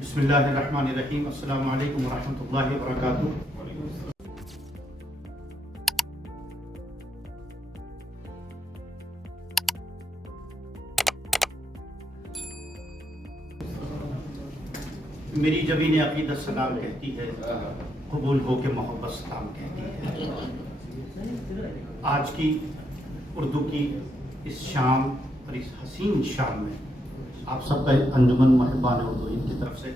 बिस्मिल्लाहिर्रहमानिर्रहीम। अस्सलामु अलैकुम वरहमतुल्लाहि वबरकातुहू। मेरी ज़मीन अक़ीदत सलाम कहती है, कबूल हो के मोहब्बत सलाम कहती है। आज की उर्दू की इस शाम और इस हसीन शाम में आप सबका अंजुमन महबान उर्दू इनकी तरफ से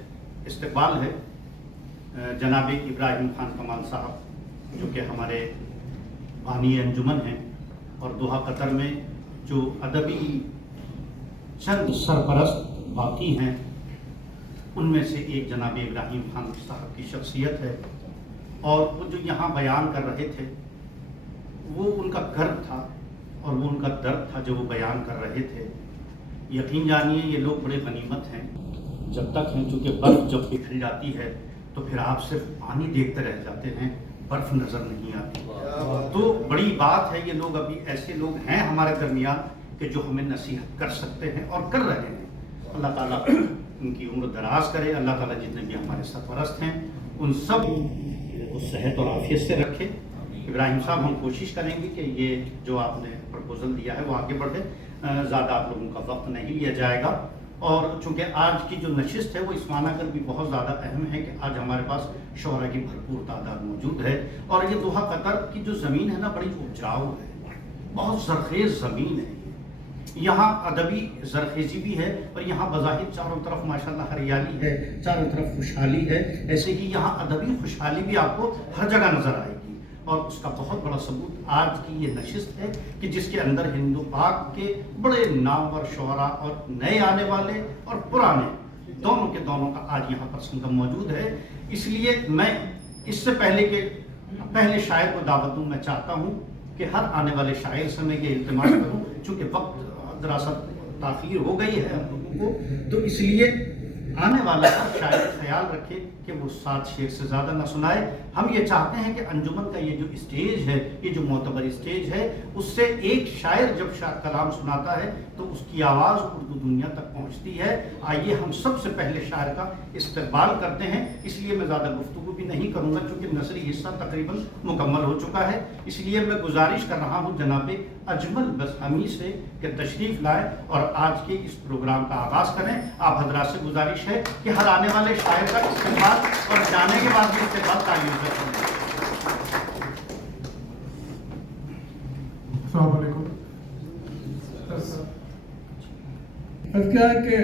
इस्तकबाल है। जनाब इब्राहिम खान कमाल साहब जो कि हमारे बानी अंजुमन हैं और दोहा कतर में जो अदबी चंद सरपरस्त बाकी हैं उनमें से एक जनाब इब्राहिम खान साहब की शख्सियत है। और वो जो यहाँ बयान कर रहे थे वो उनका गर्व था और वो उनका दर्द था जो वो बयान कर रहे थे। यकीन जानिए ये लोग बड़े गनीमत हैं जब तक हैं, चूँकि बर्फ़ जब पिघल जाती है तो फिर आप सिर्फ पानी देखते रह जाते हैं, बर्फ़ नज़र नहीं आती। तो बड़ी बात है, ये लोग अभी ऐसे लोग हैं हमारे दरमियान कि जो हमें नसीहत कर सकते हैं और कर रहे हैं। अल्लाह ताला उनकी उम्र दराज करे। अल्लाह ताला जितने भी हमारे सरपरस्त हैं उन सब को सेहत और आफियत से रखे। इब्राहिम साहब, हम कोशिश करेंगे कि ये जो आपने प्रपोज़ल दिया है वो आगे बढ़े। ज़्यादा आप लोगों का वक्त नहीं लिया जाएगा और चूँकि आज की जो नशिस्त है वो इस माना कर भी बहुत ज़्यादा अहम है कि आज हमारे पास शोरा की भरपूर तादाद मौजूद है। और ये दोहा कतर की जो ज़मीन है ना बड़ी उपजाऊ है, बहुत ज़रखेज़ ज़मीन है। यहाँ अदबी ज़रखेज़ी भी है और यहाँ बज़ाहिर चारों तरफ माशाल्लाह हरियाली है, चारों तरफ खुशहाली है। ऐसे ही यहाँ अदबी खुशहाली भी आपको हर जगह नज़र आएगी। और उसका बहुत बड़ा सबूत आज की ये नशिस्त है कि जिसके अंदर हिंदू पाक के बड़े नामवर शोरा और नए आने वाले और पुराने दोनों के दोनों का आज यहाँ पर संगम मौजूद है। इसलिए मैं इससे पहले शायर को दावत दूँ। मैं चाहता हूँ कि हर आने वाले शायर से मैं ये इल्तिमास करूँ, चूँकि वक्त दरअसल ताख़ीर हो गई है हम लोगों को, तो इसलिए आने वाला शायर ख्याल रखे कि वो 7 शेर से ज़्यादा ना सुनाए। हम ये चाहते हैं कि अंजुमन का ये जो स्टेज है, ये जो मोतबर स्टेज है, उससे एक शायर जब कलाम सुनाता है तो उसकी आवाज़ उर्दू दुनिया तक पहुंचती है। आइए हम सबसे पहले शायर का इस्तकबाल करते हैं। इसलिए मैं ज़्यादा गुफ्तगू भी नहीं करूँगा चूँकि नसरी हिस्सा तकरीबन मुकम्मल हो चुका है। इसलिए मैं गुजारिश कर रहा हूँ जनाब अजमल बसहमी से कि तशरीफ़ लाए और आज के इस प्रोग्राम का आगाज़ करें। आप हजरात से गुजारिश है कि हर आने वाले शायर का इस्तेमाल और जाने के बाद भी इस्तेमाल तालीम करें। क्या है कि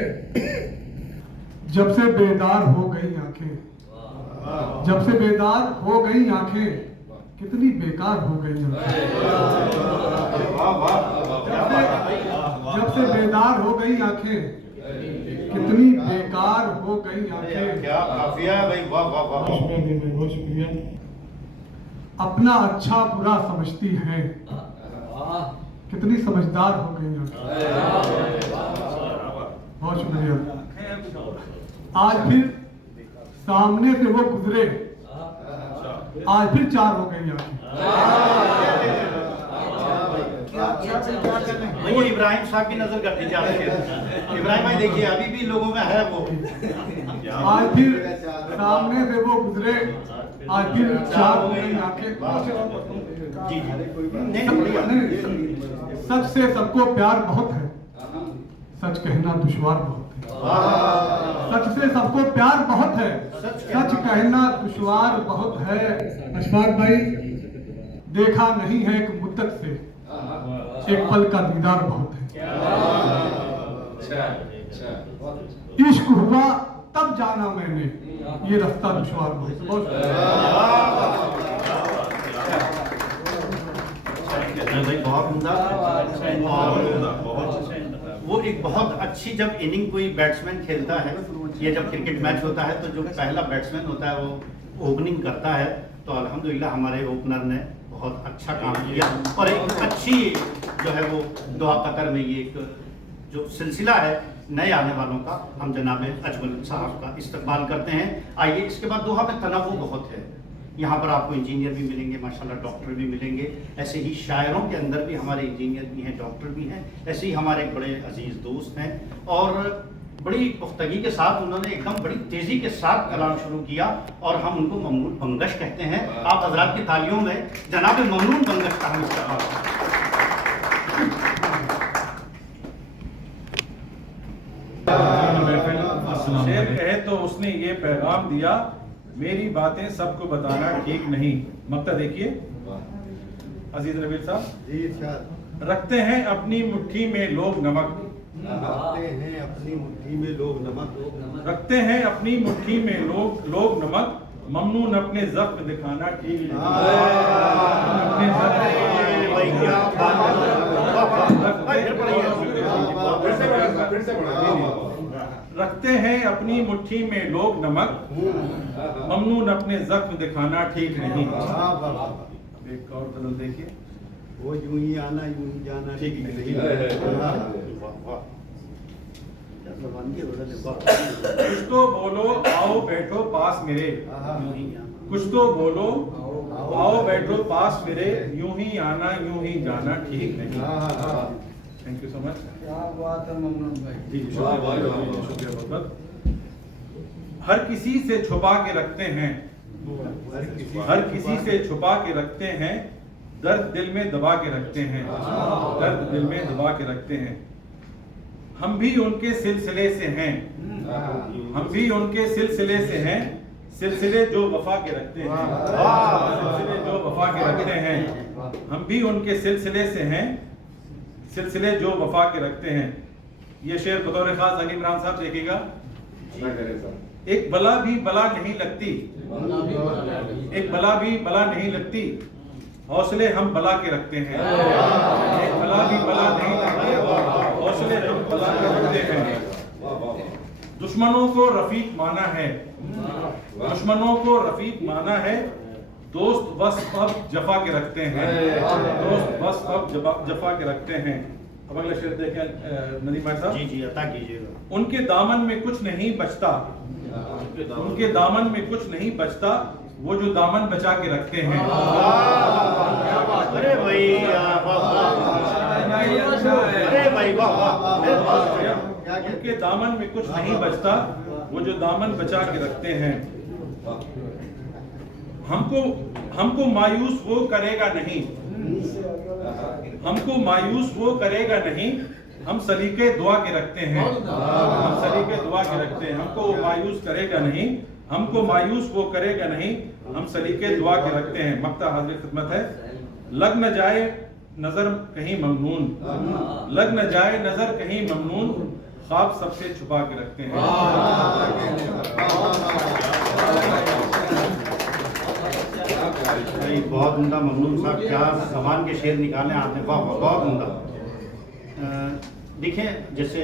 जब से बेदार हो गई आंखें, जब से बेदार हो गई आंखें, कितनी बेकार हो गई आंखें। जब से बेदार हो गई आंखें, कितनी बेकार हो गई आंखें। क्या काफिया है भाई, वाह वाह वाह। बहुत शुक्रिया। अपना अच्छा बुरा समझती है, कितनी समझदार हो गई आंखें। बहुत शुक्रिया। आज फिर सामने से वो गुजरे, आज फिर 4 हो गई आंखें। वो इब्राहिम साहब की नजर कर दीजिए आपके। इब्राहिम भाई देखिए अभी भी लोगों में है वो। आज फिर सामने से वो गुजरे, आज फिर 4 हो गई आंखें। जी जी। सच से सबको प्यार बहुत है, सच कहना दुश्वार बहुत है। सच से सबको प्यार बहुत है, सच कहना दुश्वार बहुत है। अशफाक भाई, देखा नहीं है एक मुद्दत से, एक पल का दीदार बहुत है। इश्क हुआ तब जाना मैंने, ये रास्ता दुश्वार बहुत वो एक बहुत अच्छी जब इनिंग कोई बैट्समैन खेलता है, ये जब क्रिकेट मैच होता है तो जो पहला बैट्समैन होता है वो ओपनिंग करता है। तो अल्हम्दुलिल्लाह हमारे ओपनर ने बहुत अच्छा काम किया और एक अच्छी जो है वो दुआ कतर में ये एक जो सिलसिला है नए आने वालों का, हम जनाब अजमल साहब का इस्तकबाल करते हैं। आइए, इसके बाद दोहा में तनव्वु बहुत है। यहाँ पर आपको इंजीनियर भी मिलेंगे, माशाल्लाह डॉक्टर भी मिलेंगे। ऐसे ही शायरों के अंदर भी हमारे इंजीनियर भी हैं, डॉक्टर भी हैं। ऐसे ही हमारे एक बड़े अजीज़ दोस्त हैं और बड़ी पुख्तगी के साथ उन्होंने एकदम बड़ी तेजी के साथ कलाम शुरू किया और हम उनको ममनून बंगश कहते हैं। आप हजरात की तालियों में जनाब ममनून बंगश का हम इस्तेमाल शेर कहे तो उसने ये पैगाम दिया, मेरी बातें सबको बताना ठीक नहीं। मक्ता देखिए अजीज नबील साहब। रखते हैं अपनी मुट्ठी में लोग नमक, रखते हैं अपनी मुट्ठी में लोग नमक, रखते हैं अपनी मुट्ठी में लोग नमक, ममनून अपने जख्म दिखाना ठीक नहीं। रखते हैं अपनी मुट्ठी में लोग नमक, ममनून अपने जख्म दिखाना ठीक नहीं। एक और बदल देखिए, वो यूं ही आना यूं ही जाना ठीक नहीं। कुछ तो बोलो आओ बैठो पास मेरे, कुछ तो बोलो आओ बैठो पास मेरे, यूं ही आना यूं ही जाना ठीक नहीं। Thank you so much. क्या बात है ममनून भाई। जी शुक्रिया बहुत बहुत। हर किसी से छुपा के रखते हैं, हर किसी से छुपा के रखते हैं, दर्द दिल में दबा के रखते हैं, दर्द दिल में दबा के रखते हैं। हम भी उनके सिलसिले से हैं, हम भी उनके सिलसिले से हैं, सिलसिले जो वफा के रखते हैं, सिलसिले जो वफा के रखते हैं। हम भी उनके सिलसिले से हैं, सिलसिले जो वफा के रखते हैं। ये शेर बतौर खास अली इमरान साहब देखिएगा। एक बला भी बला नहीं लगती, एक बला भी बला नहीं लगती, हौसले हम बला के रखते हैं। एक बला भी बला नहीं लगती, हौसले हम बला के रखते हैं। दुश्मनों को रफीक माना है, दुश्मनों को रफीक माना है, दोस्त बस अब जफा के रखते हैं, दोस्त बस अब जफा के रखते हैं। अब अगला शेर देखें नदीम भाई साहब। जी जी अता कीजिएगा। उनके दामन में कुछ नहीं बचता, उनके दामन में कुछ नहीं बचता, वो जो दामन बचा के रखते हैं। अरे भाई अरे भाई उनके दामन में कुछ नहीं बचता, वो जो दामन बचा के रखते हैं। हमको मायूस वो करेगा नहीं, हमको मायूस वो करेगा नहीं, हम सलीके दुआ के रखते हैं, हम सलीके दुआ के रखते हैं। हमको वो मायूस करेगा नहीं, हमको मायूस वो करेगा नहीं, हम सलीके दुआ के रखते हैं। मक्ता हाजिर खिदमत है। लग न जाए नजर कहीं ममनून, लग न जाए नजर कहीं ममनून, ख्वाब सबसे छुपा के रखते हैं। बहुत उम्दा ममनून साहब, क्या ज़बान के शेर निकाले आपने, वाह वाह बहुत उम्दा। देखें जैसे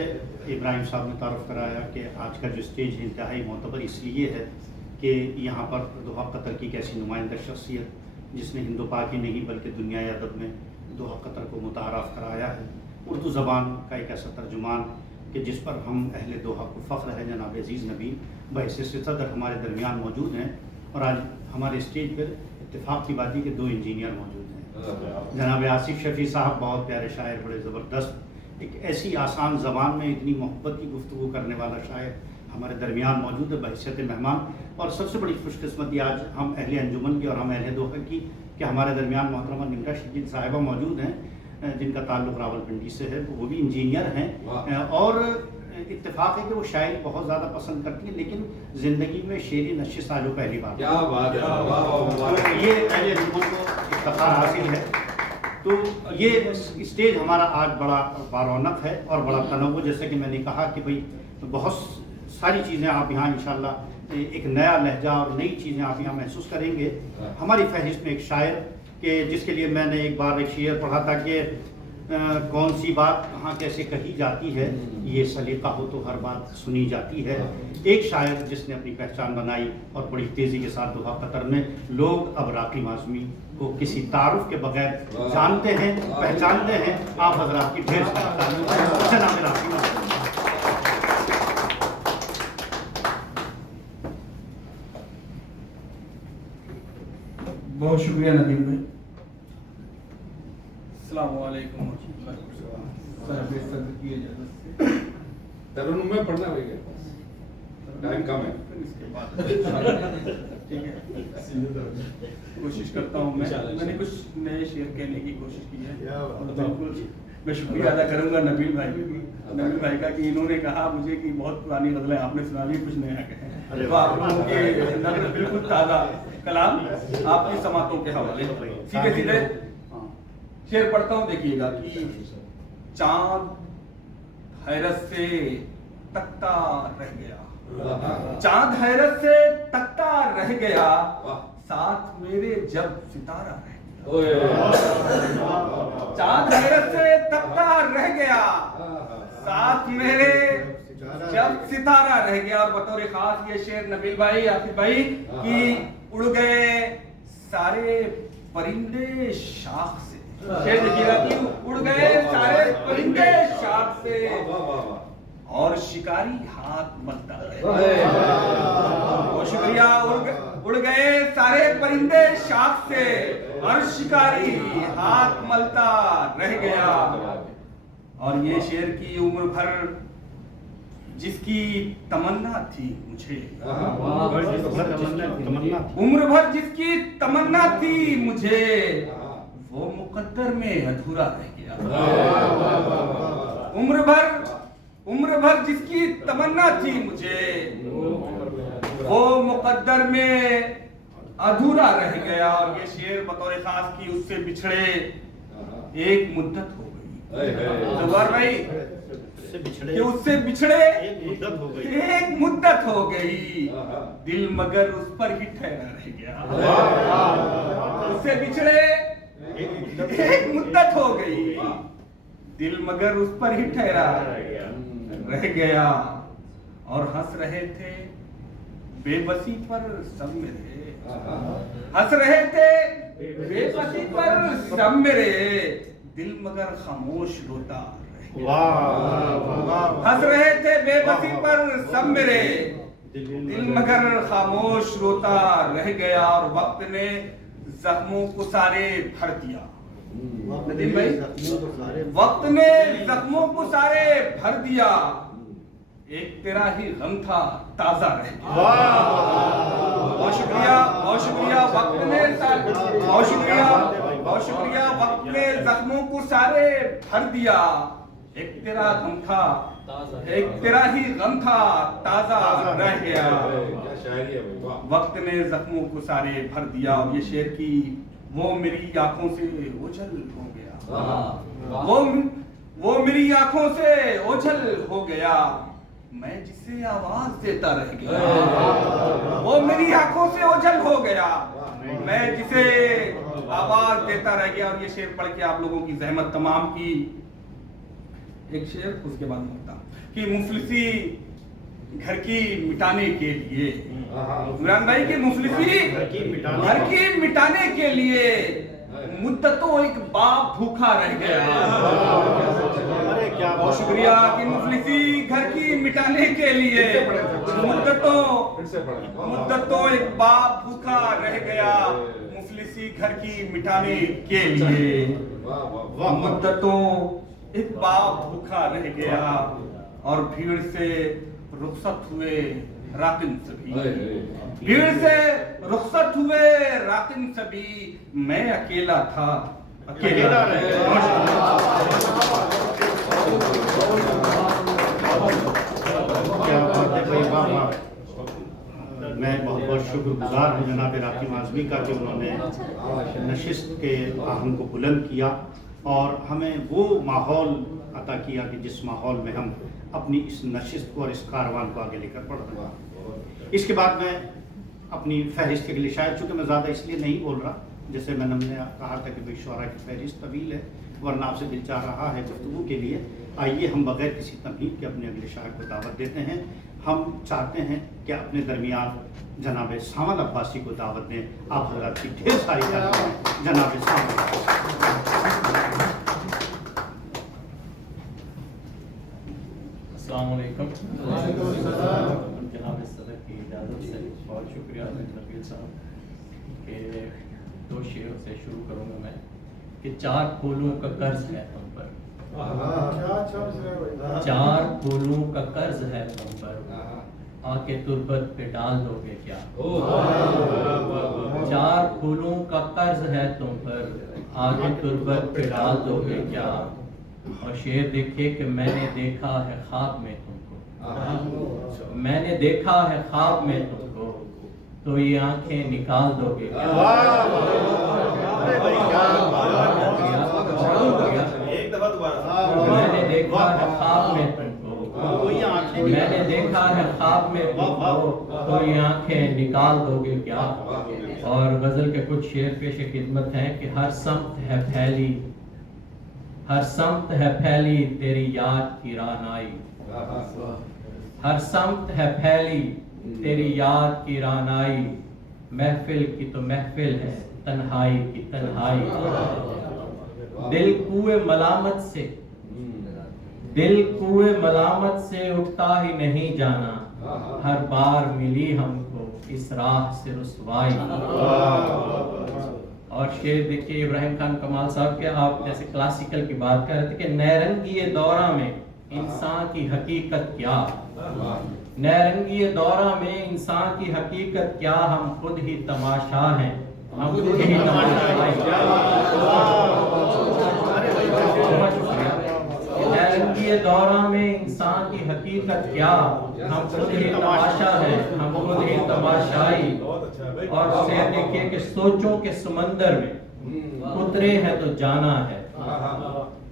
इब्राहिम साहब ने तारुफ कराया कि आज का जो स्टेज है इंतहाई मोतबर इसलिए है कि यहाँ पर दोहा कतर की एक ऐसी नुमाइंदा शख्सियत जिसने हिंदू पाक ही नहीं बल्कि दुनिया अदब में दोहा कतर को मुतारफ़ कराया है। उर्दू ज़बान का एक ऐसा तर्जुमान कि जिस पर हम अहले दोहा को फ़ख्र है, जनाब अज़ीज़ नबील बहैसियत सदर हमारे दरमियान मौजूद हैं। और आज हमारे स्टेज पर इत्तेफाक की बात है कि दो इंजीनियर मौजूद हैं। जनाब आसिफ शफ़ी साहब बहुत प्यारे शायर, बड़े ज़बरदस्त, एक ऐसी आसान ज़बान में इतनी मोहब्बत की गुफ्तगू करने वाला शायर हमारे दरमियान मौजूद है बहैसियत मेहमान। और सबसे बड़ी खुशकिस्मती आज हम अहले अंजुमन की और हम अहले दोहा की कि हमारे दरमियान मोहतरमा निमरा शकील साहिबा मौजूद हैं जिनका ताल्लुक़ रावलपिंडी से है। वो भी इंजीनियर हैं और इत्तेफाक है कि वो शायरी बहुत ज़्यादा पसंद करती है, लेकिन ज़िंदगी में शेरी नशिश आज पहली बार। क्या बात है, ये अहले अंजुमन को इफ्तिखार हासिल है। तो ये स्टेज हमारा आज बड़ा बारौनक है और बड़ा तनव्वुर, जैसे कि मैंने कहा कि भाई बहुत सारी चीज़ें आप यहाँ इंशाल्लाह एक नया लहजा और नई चीज़ें आप यहाँ महसूस करेंगे। हमारी फहरिस्त में एक शायर के जिसके लिए मैंने एक बार एक शेर पढ़ा था कि कौन सी बात कहाँ कैसे कही जाती है, ये सलीका हो तो हर बात सुनी जाती है। एक शायर जिसने अपनी पहचान बनाई और बड़ी तेज़ी के साथ दोहा कतर में लोग अब राकी माज़मी को किसी तारुफ के बगैर जानते हैं, पहचानते हैं। आप हज़रात की ढेर सारी जनाब राकी माज़मी। बहुत शुक्रिया नदीम भाई। अस्सलाम वालेकुम। तरन्नुम में पढ़ना भैया, टाइम कम है। इसके बाद ठीक है, कोशिश करता हूँ मैंने कुछ नए शेर कहने की कोशिश की है। और बिल्कुल मैं शुक्रिया अदा करूंगा नबील भाई का कि इन्होंने कहा मुझे कि बहुत पुरानी गज़लें आपने सुना दी, कुछ नया कहें। तो आप लोगों के नज़र बिल्कुल ताज़ा कलाम आपकी समातों के हवाले। सीधे सीधे शेर पढ़ता हूँ, देखिएगा कि चांद हैरत से तकता रह गया, चांद हैरत से तकता रह गया, साथ मेरे जब सितारा रह गया। चांद हैरत से तकता रह गया, साथ मेरे जब सितारा रह गया। और बतौर खास ये शेर नबील भाई, आसिफ भाई कि उड़ गए सारे परिंदे शाख से। शेर देखिएगा कि उड़ गए सारे परिंदे शाख से और शिकारी हाथ मलता रहे। बहुत शुक्रिया। उड़ गए सारे परिंदे शाख से और शिकारी हाथ मलता रह गया। और ये शेर की उम्र भर जिसकी तमन्ना थी मुझे, उम्र भर जिसकी तमन्ना थी मुझे, वो मुकद्दर में अधूरा रह गया। उम्र भर जिसकी तमन्ना थी मुझे, वो मुकद्दर में अधूरा रह गया। और ये शेर बतौर खास की उससे बिछड़े एक मुद्दत हो गई। जवार भाई कि उससे बिछड़े एक मुद्दत हो गई, दिल मगर उस पर ही ठहरा रह गया। उससे बिछड़े एक मुद्दत हो गई, दिल मगर उस पर ही ठहरा रह गया। और हंस रहे थे बेबसी पर सब मेरे, हंस रहे थे बेबसी पर सब मेरे, दिल मगर खामोश रोता रह गया। हंस रहे थे बेबसी पर सब मेरे, दिल मगर खामोश रोता रह गया। और वक्त ने जख्मों को सारे भर दिया। नदीम भाई, वक्त ने जख्मों को सारे भर दिया, एक तेरा ही गम था ताजा रह गया। बहुत शुक्रिया, बहुत शुक्रिया। वक्त ने बहुत शुक्रिया, बहुत शुक्रिया। वक्त ने जख्मों को सारे भर दिया, एक तेरा गम था, एक तेरा ही गम था ताजा रह गया। वक्त ने जख्मों को सारे भर दिया। और ये शेर की वो मेरी आंखों से ओझल हो गया, वो मेरी आंखों से ओझल हो गया, मैं जिसे आवाज देता रह गया। वो मेरी आंखों से ओझल हो गया, मैं जिसे आवाज देता रह गया। और ये शेर पढ़ के आप लोगों की जहमत तमाम की। एक शेर उसके बाद होता कि मुफलिसी घर की मिटाने के लिए, इमरान भाई की मुफलिसी घर की मिटाने के लिए, मुद्दतों एक बाप भूखा रह गया। बहुत शुक्रिया कि मुफलिसी घर की मिटाने के लिए, मुद्दतों एक बाप भूखा रह गया। मुफलिसी घर की मिटाने के लिए, मुद्दतों एक बाप भूखा रह गया। और भीड़ से रुखसत हुए राकिन सभी, भीड़ से रुखसत हुए राकिन सभी, मैं अकेला था अकेला रह गया। मैं बहुत बहुत शुक्रगुजार हूँ जनाब राकिब आज़मी का कि उन्होंने नशिस्त के आहंग को बुलंद किया और हमें वो माहौल अता किया कि जिस माहौल में हम अपनी इस नशिस्त को और इस कारवान को आगे लेकर बढ़ रहे हैं। इसके बाद मैं अपनी फहरिस्त के लिए, शायद चूँकि मैं ज़्यादा इसलिए नहीं बोल रहा, जैसे मैंने कहा था कि भाई शुअरा की फहरिस्त तवील है, वरना आपसे दिल चाह रहा है गुफ्तगू के लिए। आइए हम बगैर किसी तमहीद के अपने अगले शायर को दावत देते हैं। हम चाहते हैं कि अपने दरमियान जनाब सामद अब्बासी को दावत दें। आप हज़रात की ढेर सारी तारीफ़ जनाब सामद। अस्सलाम वालेकुम। जनाब सदर की इजाज़त से बहुत शुक्रिया नबील साहब के दो शेरों से शुरू करूँगा मैं कि चार फूलों का कर्ज है हम पर, चार फूलों का कर्ज है तुम पर, आके तुर्बत पे डाल दोगे क्या? चार फूलों का कर्ज है तुम पर, आगे तुर्बत पे डाल दोगे क्या? और शेर देखिए कि मैंने देखा है ख्वाब में तुमको, मैंने देखा है ख्वाब में तुमको, तो ये आंखें निकाल दोगे क्या? एक दफा दोबारा। मैंने देखा है ख्वाब में तुमको, मैंने देखा है ख्वाब में तुमको, तो ये आंखें निकाल दोगे क्या? और गजल के कुछ शेर पेश खिदमत हैं कि हर समत है फैली, हर समत है फैली तेरी याद की रानाई, हर समत है फैली तेरी याद की रानाई, महफिल की तो महफिल है तन्हाई की तन्हाई। दिल कुए मलामत से, दिल कुए मलामत से उठता ही नहीं जाना, हर बार मिली हमको इस राह से रुसवाई। और शेर देखिए इब्राहिम खान कमाल साहब के, आप जैसे क्लासिकल की बात कर रहे थे कि नैरंगी दौरा में इंसान की हकीकत क्या, नैरंगी दौरा में इंसान की हकीकत क्या, हम खुद ही तमाशा हैं, हम खुद ही तमाशा हैं। नैरंगी दौरा में इंसान की हकीकत क्या, हम खुद ही तमाशा हैं, हम खुद ही तमाशाई। और शेर देखिए कि सोचों के समंदर में उतरे हैं तो जाना है,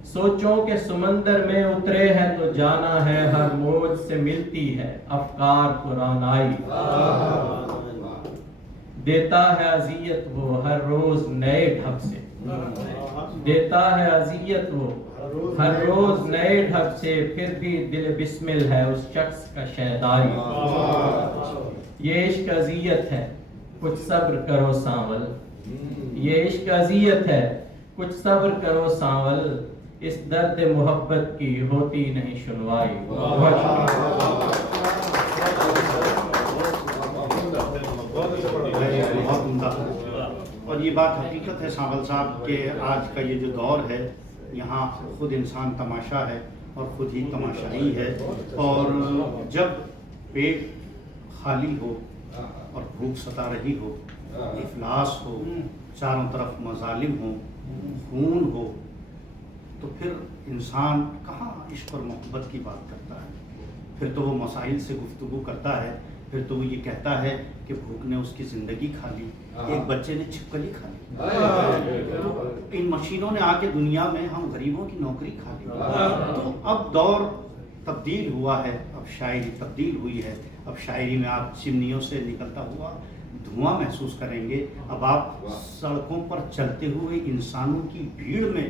सोचों के समंदर में उतरे हैं तो जाना है, हर मौज से मिलती है अफकार पुरानाई। देता है अजियत वो हर रोज नए ढंग से, देता है अजियत वो हर रोज नए ढंग से, फिर भी दिल बिस्मिल है उस शख्स का शहदाई। ये इश्क अजियत है कुछ सब्र करो सांवल, ये इश्क अजियत है कुछ सब्र करो सांवल, इस दर्द मोहब्बत की होती नहीं सुनवाई। बहुत उम्दा। और ये बात हकीकत है सांवल साहब के, आज का ये जो दौर है यहाँ खुद इंसान तमाशा है और खुद ही तमाशाई है। और जब पेट खाली हो और भूख सता रही हो, इफलास हो, चारों तरफ मजालिम हो, खून हो, तो फिर इंसान कहाँ इश्क और मोहब्बत की बात करता है? फिर तो वो मसाइल से गुफ्तगू करता है, फिर तो वो ये कहता है कि भूख ने उसकी ज़िंदगी खा ली, एक बच्चे ने छिपकली खा ली, तो इन मशीनों ने आके दुनिया में हम गरीबों की नौकरी खा ली। तो अब दौर तब्दील हुआ है, अब शायरी तब्दील हुई है, अब शायरी में आप चिमनियों से निकलता हुआ धुआं महसूस करेंगे, अब आप सड़कों पर चलते हुए इंसानों की भीड़ में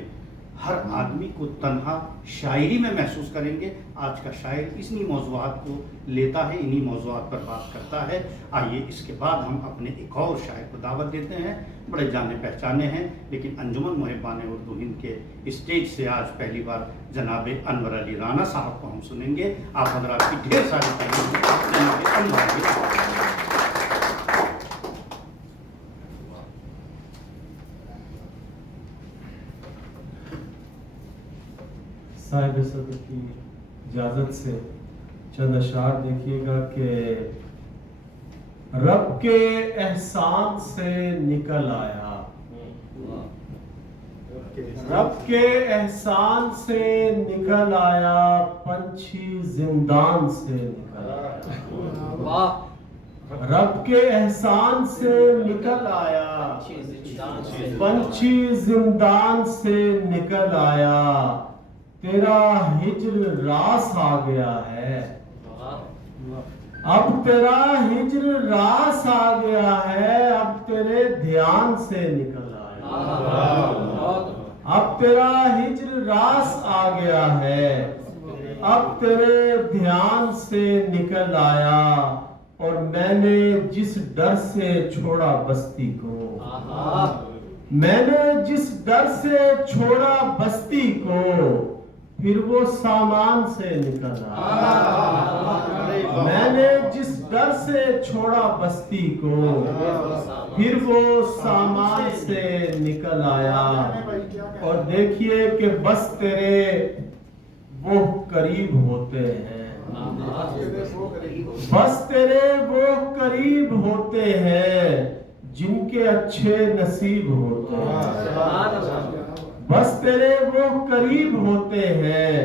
हर आदमी को तन्हा शायरी में महसूस करेंगे। आज का शायर इन्हीं मौज़ूआत को लेता है, इन्हीं मौज़ूआत पर बात करता है। आइए इसके बाद हम अपने एक और शायर को दावत देते हैं, बड़े जाने पहचाने हैं, लेकिन अंजुमन मुहिब्बान उर्दू हिंद के स्टेज से आज पहली बार जनाब अनवर अली राना साहब को हम सुनेंगे। आप हज़रात की ढेर सारी तारीफ जनाब अनवर अली राना। साहिब सदर की इजाज़त से चंद अशआर देखिएगा कि रब के एहसान से निकल आया, रब के एहसान से निकल आया, पंछी जिंदान से निकल आया। रब के एहसान से निकल आया, पंछी जिंदान से निकल आया, तेरा हिज्र रास आ गया है, अब तेरा हिज्र रास आ गया है, अब तेरे ध्यान से निकल आया, अब तेरा हिज्र रास आ गया है, अब तेरे ध्यान से निकल आया, और मैंने जिस डर से छोड़ा बस्ती को, मैंने जिस डर से छोड़ा बस्ती को, फिर वो सामान से निकल आया। मैंने जिस डर से छोड़ा बस्ती को, फिर वो सामान से निकल आया। और देखिए कि बस तेरे वो करीब होते हैं। बस तेरे वो करीब होते हैं जिनके अच्छे नसीब होते हैं। बस तेरे वो करीब होते हैं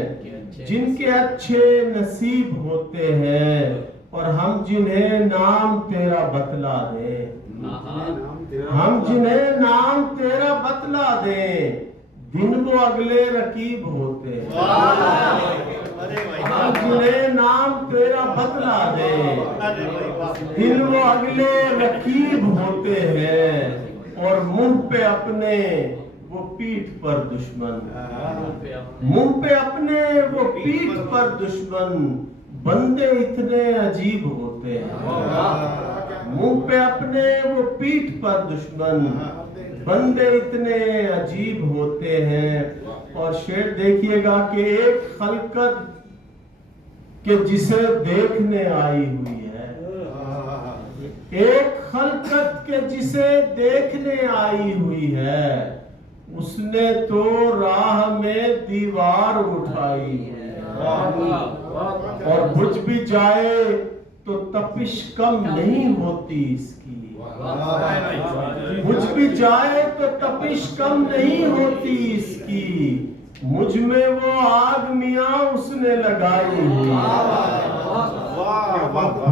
जिनके अच्छे नसीब होते हैं, और हम जिन्हें नाम तेरा बतला दे, हम जिन्हें नाम तेरा बतला दे, दिन वो अगले रकीब होते हैं। हम जिन्हें नाम तेरा बतला दे, दिन वो अगले रकीब होते हैं, और मुंह पे अपने वो पीठ पर दुश्मन, मुंह पे अपने वो पीठ पर दुश्मन, बंदे इतने अजीब होते हैं। मुंह पे अपने वो पीठ पर दुश्मन, बंदे इतने अजीब होते हैं। और शेर देखिएगा कि एक खलकत के जिसे देखने आई हुई है, एक खलकत के जिसे देखने आई हुई है, उसने तो राह में दीवार उठाई है, और बुझ भी जाए तो तपिश कम नहीं होती इसकी, बुझ भी जाए तो तपिश कम नहीं होती इसकी, मुझ में वो आग मियां उसने लगाई हुई है।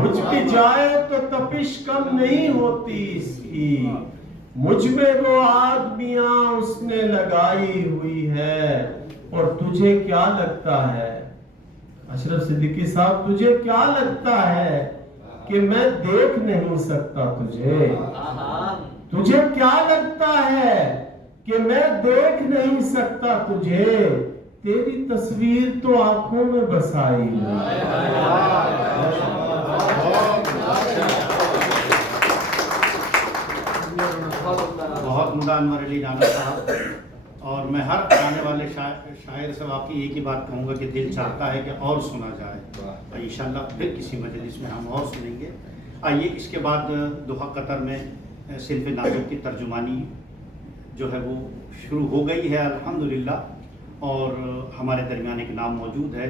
बुझ भी जाए तो तपिश कम नहीं होती इसकी, मुझ में वो आग मियां उसने लगाई हुई है। और तुझे क्या लगता है अशरफ सिद्दीकी साहब, तुझे क्या लगता है कि मैं देख नहीं सकता तुझे? तुझे क्या लगता है कि मैं देख नहीं सकता तुझे? तेरी तस्वीर तो आंखों में बसाई है। बहुत मुदा अनवर अली राना साहब। और मैं हर आने वाले शायर से वाकई एक ही बात कहूँगा कि दिल चाहता है कि और सुना जाए। इंशाल्लाह फिर किसी मजलिस में हम और सुनेंगे। आइए इसके बाद दोहा कतर में सिल्फ नाजुक की तर्जुमानी जो है वो शुरू हो गई है अल्हम्दुलिल्लाह। और हमारे दरमियान एक नाम मौजूद है,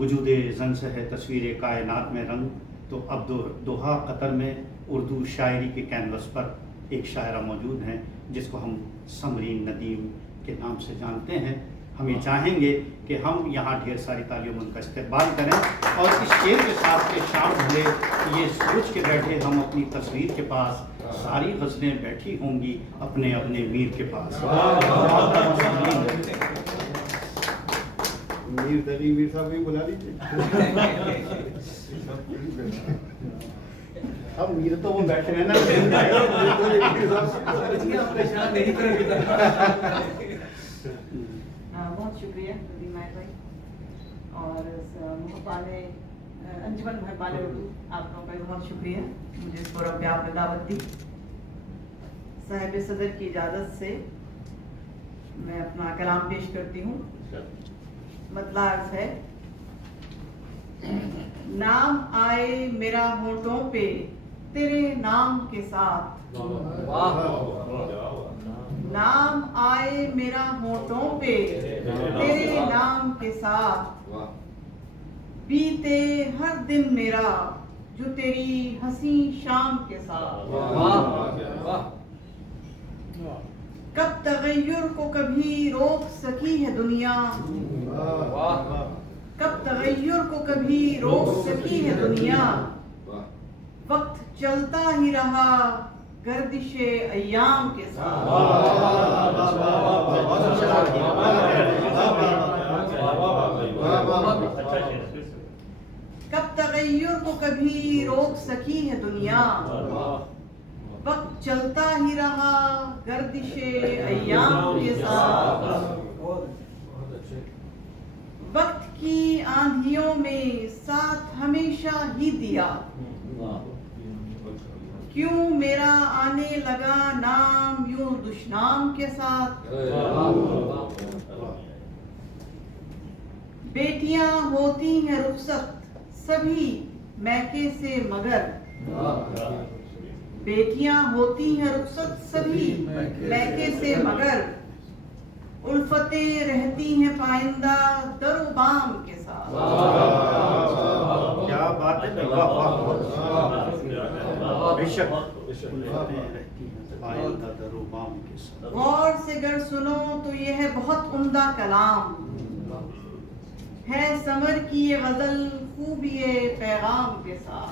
वजूद ज़न से है तस्वीर कायनात में रंग। तो अब दोहा कतर में उर्दू शायरी के कैनवस पर एक शायरा मौजूद हैं जिसको हम समरीन नदीम के नाम से जानते हैं। हम ये चाहेंगे कि हम यहाँ ढेर सारी तालियों उनका इस्तेमाल करें और इस शेर के साथ के शाम हुए ये सोच के बैठे हम अपनी तस्वीर के पास सारी गज़लें बैठी होंगी अपने अपने मीर के पास। मीर तकी मीर साहब भी बुला लीजिए। अब मीर तो वो बैठे हैं ना। बहुत शुक्रिया रदीमाय भाई और अंजुमन महबान उर्दू, आप लोगों का बहुत शुक्रिया मुझे इस फोरम पे आपने दावत दी। साहिब सदर की इजाज़त से मैं अपना कलाम पेश करती हूँ। मतलब अर्ज है, नाम आए मेरा होठों पे तेरे नाम के साथ, नाम आए मेरा होठों पे तेरे नाम के साथ, बीते हर दिन मेरा जो तेरी हंसी शाम के साथ। कब तगय्युर को कभी रोक सकी है दुनिया, कब तगय्युर को कभी रोक सकी है दुनिया, वक्त चलता ही रहा गर्दिशे अय्याम के साथ। कब तगय्युर को कभी रोक सकी है दुनिया, वक्त चलता ही रहा गर्दिशे अय्याम के साथ। वक्त की आंधियों में साथ हमेशा ही दिया, क्यों मेरा आने लगा नाम यूं दुश्नाम के साथ। बेटियां होती हैं रुखसत सभी मैके से मगर, बेटियां होती हैं रुखसत सभी मैके से मगर, उल्फतें रहती हैं पाइंदा दरो बाम के साथ। क्या बात है, वाह वाह, बेशक उल्फतें रहती हैं पाइंदा दरो बाम के साथ। गौर से गर सुनो तो ये है बहुत उम्दा कलाम, है समर की ये गजल खूबी पैगाम के साथ।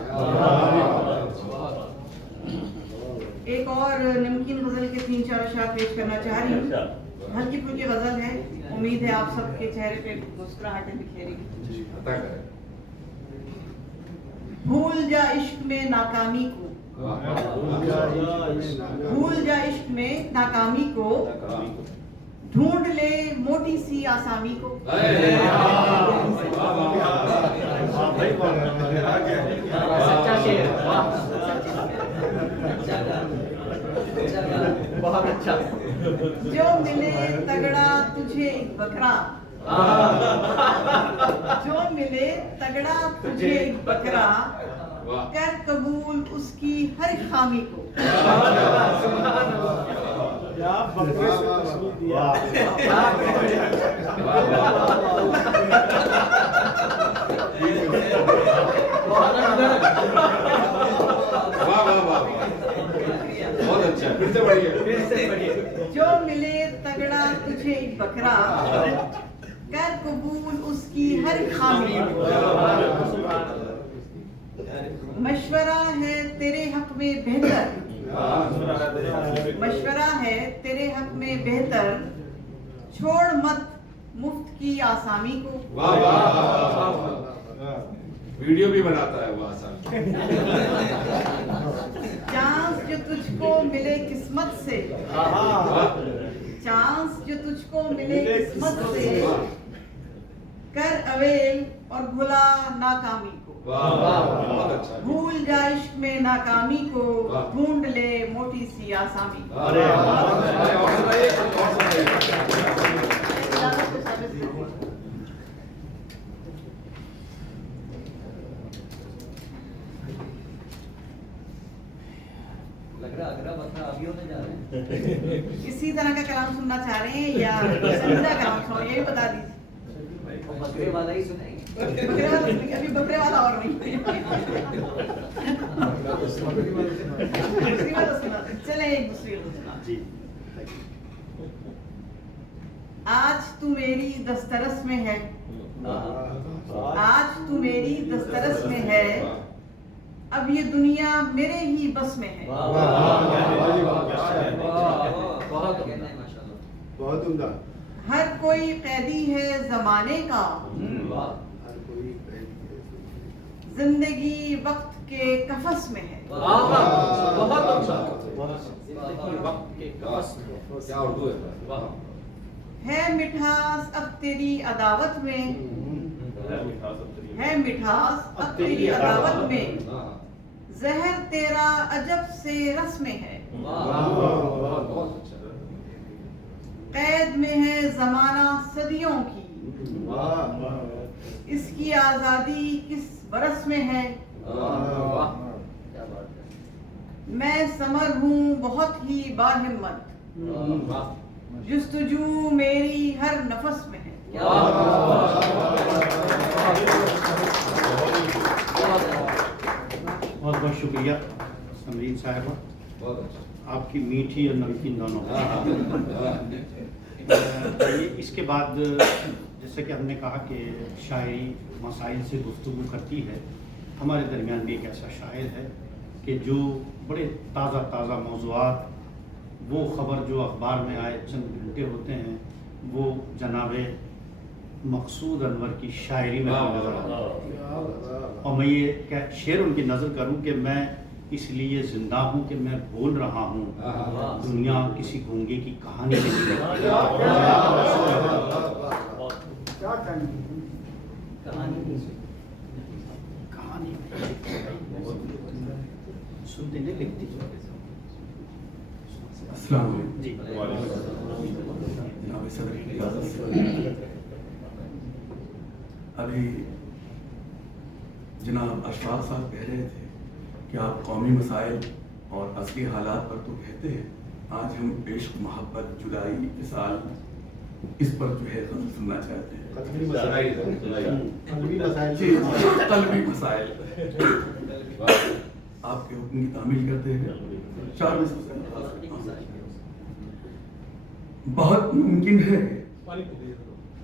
एक और नमकीन गजल के 3-4 अशआर पेश करना चाह रही हूँ। हल्की फुल्की गजल है, उम्मीद है आप सबके चेहरे पे मुस्कुराहटें बिखेरेगी। भूल जा इश्क में नाकामी को, भूल जा इश्क में नाकामी को, ढूंढ ले मोटी सी आसामी को। सच्चा शेर, वाह, बहुत अच्छा। जो मिले तगड़ा तुझे एक बकरा, जो मिले तगड़ा तुझे एक बकरा, कर कबूल उसकी हर खामी को। बहुत अच्छा, फिर से बढ़िए। जो मिले तगड़ा तुझे एक बकरा, कर कबूल उसकी हर खामी को। मशवरा है तेरे हक में बेहतर, मशवरा है तेरे हक में बेहतर, छोड़ मत मुफ्त की आसामी को। वाह वाह, वीडियो भी बनाता है वो आसान। चांस जो तुझको मिले किस्मत से, चांस जो तुझको मिले किस्मत से, कर अवेल और भुला नाकामी को। बहुत अच्छा। भूल जा इश्क में नाकामी को, ढूंढ ले मोटी सी आसामी को। अरे लग रहा अगरा बकरा अभी होने जा रहे हैं। इसी तरह का कलाम सुनना चाह रहे हैं या संजीदा कलाम सुनो, ये भी बता दीजिए। बकरे वाला ही सुनाएंगे। बकरे वाला सुनिए, अभी बकरे वाला और नहीं। दूसरी वाला सुना, चले एक दूसरी वाला सुना। आज तू मेरी दस्तरस में है, आज तू मेरी दस्तरस में है, अब ये दुनिया मेरे ही बस में है। बहुत उम्दा। हर कोई कैदी है जमाने का, हर कोई जिंदगी वक्त के कफस में है। क्या उर्दू है। मिठास अब तेरी अदावत में, है मिठास अब तेरी अदावत में, जहर तेरा अजब से रस में है। बहुत अच्छा। कैद में है जमाना सदियों की, इसकी आजादी किस बरस में है। मैं समर हूँ बहुत ही बाहिम्मत, जुस्तजू मेरी हर नफस में है। बहुत बहुत शुक्रिया समरीन साहिबा, बहुत अच्छा। आपकी मीठी और नमकीन दोनों। ये इसके बाद जैसे कि हमने कहा कि शायरी मसाइल से गुफ्तगू करती है, हमारे दरमियान भी एक ऐसा शायर है कि जो बड़े ताज़ा ताज़ा मौज़ूआत, वो ख़बर जो अखबार में आए चंद घंटे होते हैं, वो जनाब मकसूद अनवर की शायरी में नज़र आता है। और मैं ये शेर उनकी नज़र करूं कि मैं इसलिए जिंदा हूं कि मैं बोल रहा हूं, दुनिया किसी गूंगे की कहानी नहीं है। कहानी सुनते नहीं लिखती अस्सलाम वालेकुम। जी। जनाब सदर की इजाज़त से अभी जनाब अशफाक साहब कह रहे थे कि आप कौमी मसाइल और असली हालात पर तो कहते हैं, आज हम इश्क, मोहब्बत, जुदाई, विसाल इस पर जो है गजल सुनना चाहते हैं। कलमी मसाइल कलमी मसाइल जी, कलमी मसाइल आपके हुक्म की तामील करते हैं। 40 बहुत मुमकिन है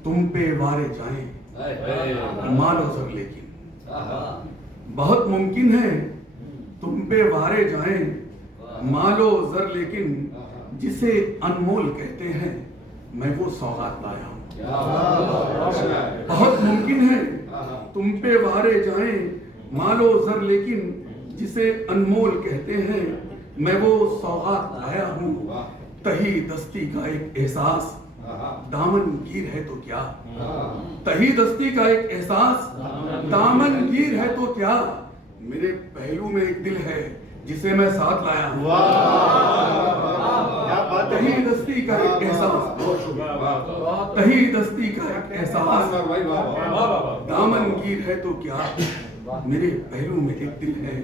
तुम पे वारे जाएं मानो सर, लेकिन बहुत मुमकिन है तुम पे वारे जाएं मालो जर, लेकिन जिसे अनमोल कहते हैं मैं वो सौगात लाया हूं। बहुत मुमकिन है तुम पे वारे जाएं मालो जर, लेकिन जिसे अनमोल कहते हैं मैं वो सौगात लाया हूं। तही दस्ती का एक एहसास दामन गिर है तो क्या, तही दस्ती का एक एहसास दामन गिर है तो क्या, मेरे पहलू में एक दिल है जिसे मैं साथ लाया हूं। तही दस्ती का एक एहसास, तही दस्ती का एक एहसास दामन गिर है तो क्या, मेरे पहलू में एक दिल है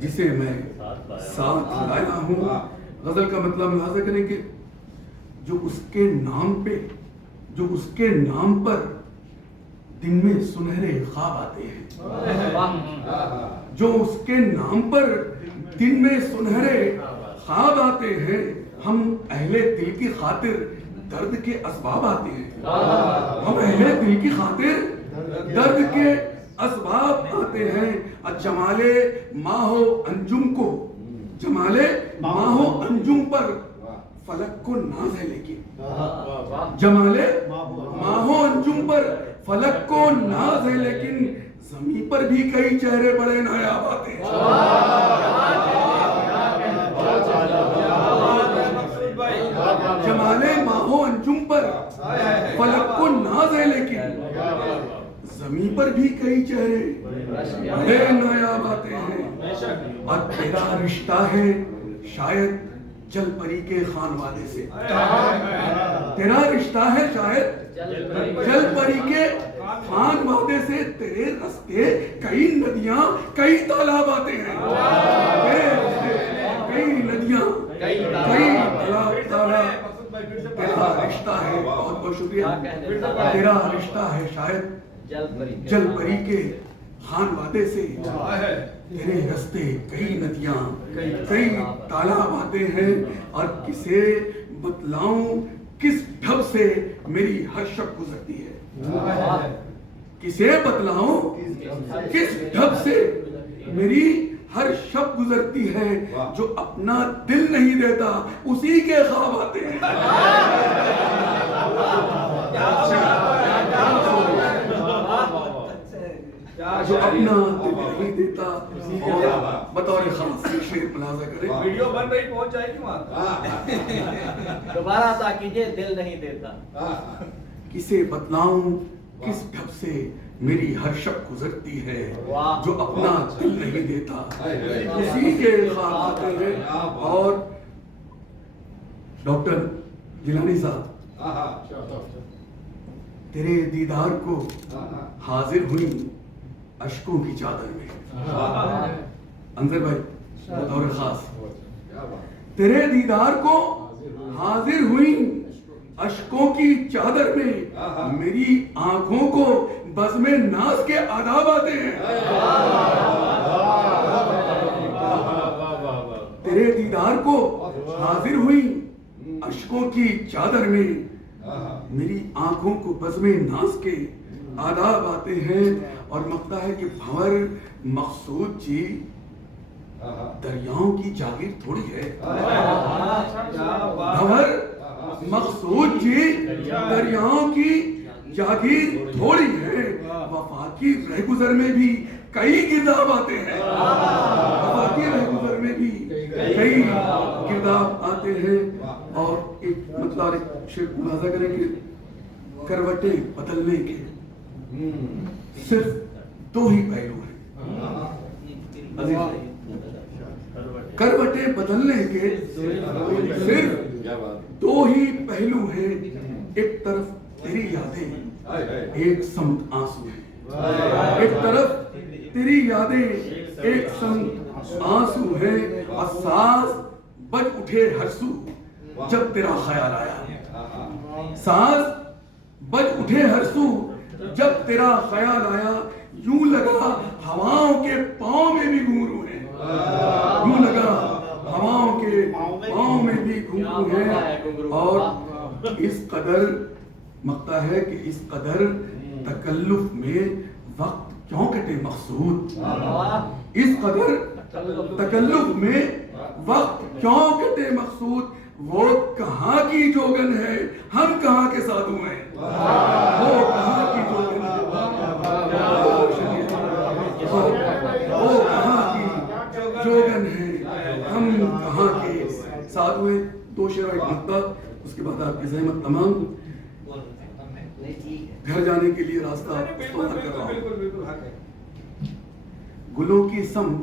जिसे मैं साथ लाया हूं। गजल का मतलब मुलाजा करेंगे, जो उसके नाम पे, जो उसके नाम पर दिन में सुनहरे ख्वाब आते हैं, जो उसके नाम पर दिन में सुनहरे ख्वाब आते हैं, हम अहले दिल की खातिर दर्द के असबाब आते हैं, हम अहले दिल की खातिर दर्द के असबाब आते हैं। जमाले माहो अंजुम को, जमाले माहो अंजुम पर फलक को नाज है, लेकिन जमाले माहो अंजुम पर फलक को नाज है, लेकिन जमीन पर भी कई चेहरे बड़े नायाब आते हैं। जमाले माहो अंजुम पर फलक को नाज है, लेकिन जमीन पर भी कई चेहरे बड़े नायाब आते हैं। और तेरा रिश्ता है शायद जल परी के खानवादे से, तेरा रिश्ता है शायद जल परी के खानवादे से, तेरे रास्ते कई नदियां कई तालाब आते हैं, तेरे रास्ते कई नदियां कई तालाब, तेरा रिश्ता है, बहुत बहुत शुक्रिया, तेरा रिश्ता है शायद जल परी के खानवादे से, तेरे रास्ते कई नदियां कई तालाब आते हैं। और किसे बतलाऊं किस ढब से मेरी हर शब गुजरती है, किसे बतलाऊं किस ढब से मेरी हर शब गुजरती है, जो अपना दिल नहीं देता उसी के ख्वाब आते हैं। जो अपना दिल नहीं देता, और बतौर खास शेर मुलाजा करें, वीडियो बन रही, पहुंच जाएगी वहां। दोबारा ताकीजे दिल नहीं देता, किसे बतलाऊं किस ढब से मेरी हर शब गुजरती है, जो अपना दिल नहीं देता उसी के ख्वाब आते हैं। और डॉक्टर जिलानी साहब, तेरे दीदार को हाजिर हुई अश्कों की चादर में। अंजर भाई बतौर खास, तेरे दीदार को हाजिर हुई अश्कों की चादर में, मेरी आंखों को बज़्म नाज के आदाब आते हैं। तेरे दीदार को हाजिर हुई अश्कों की चादर में, मेरी आंखों को बज़्म नाज के आदाब आते हैं। और मकता है कि भंवर मकसूद जी दरियाओं की जागीर थोड़ी है, भंवर मकसूद जी दरियाओं की जागीर थोड़ी है। वफा की रहगुजर में भी कई गिरदाब आते हैं, वफा की रहगुजर में भी कई गिरदाब आते हैं। और एक मतलब एक शेर मुलाजा करेंगे, करवटें बदलने के सिर्फ दो ही पहलू हैं, करवटें बदलने के सिर्फ दो ही पहलू हैं। एक तरफ तेरी यादें, एक समत आंसू है, एक तरफ तेरी यादें, एक समत आंसू है। और सांस बज उठे हर सू जब तेरा ख्याल आया, सांस बज उठे हर सू जब तेरा ख्याल आया, यूं लगा हवाओं के पाँव में भी घुंघरू है, यूं लगा हवाओं के पाँव में भी घुंघरू है। और इस कदर मकता है कि इस कदर तकल्लुफ में वक्त क्यों कटे मकसूद, इस कदर तकल्लुफ में वक्त क्यों कटे मकसूद। वो कहाँ की जोगन है, हम कहाँ के साधु हैं, वो कहाँ की जोगन है, वो कहाँ की जोगन है, हम कहाँ के साधु हैं। दो शेर एक मक्ता, उसके बाद आपकी ज़हमत तमाम। घर जाने के लिए रास्ता इस्तेमाल कर रहा हूँ। गुलों की समत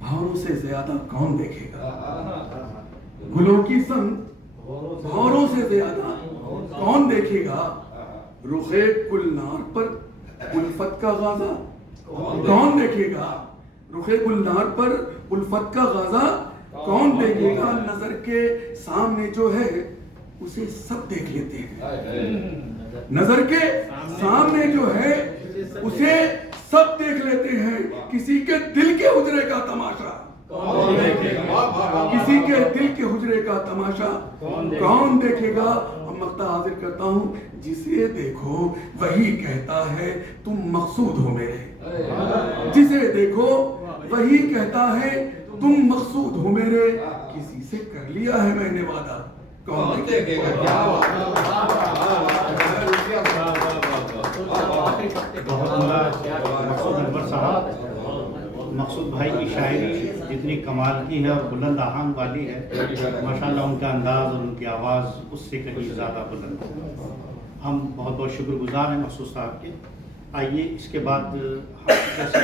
भौरों से ज्यादा कौन देखेगा, गुलों की समत भौरों से ज्यादा कौन देखेगा। रुखे गुलनार पर उल्फत का गाजा कौन देखेगा, रुखे गुलनार पर उल्फत का गाजा कौन देखेगा। नजर के सामने जो है उसे सब देख लेते हैं, नजर के सामने जो है उसे सब देख लेते हैं। किसी के दिल के हुजरे का तमाशा किसी के दिल के हुजरे का तमाशा कौन देखेगा। अब मक्ता हाजिर करता हूँ, जिसे देखो वही कहता है तुम मकसूद हो मेरे, जिसे देखो वही कहता है तुम मकसूद हो मेरे। किसी से कर लिया है मैंने वादा, कौन देखेगा। मकसूद भाई की शायरी जितनी कमाल की है और बुलंद आहंग वाली है, माशाल्लाह उनका अंदाज और उनकी आवाज़ उससे कहीं ज़्यादा बुलंद है। हम बहुत बहुत शुक्रगुजार हैं मकसूद साहब के। आइए इसके बाद जैसे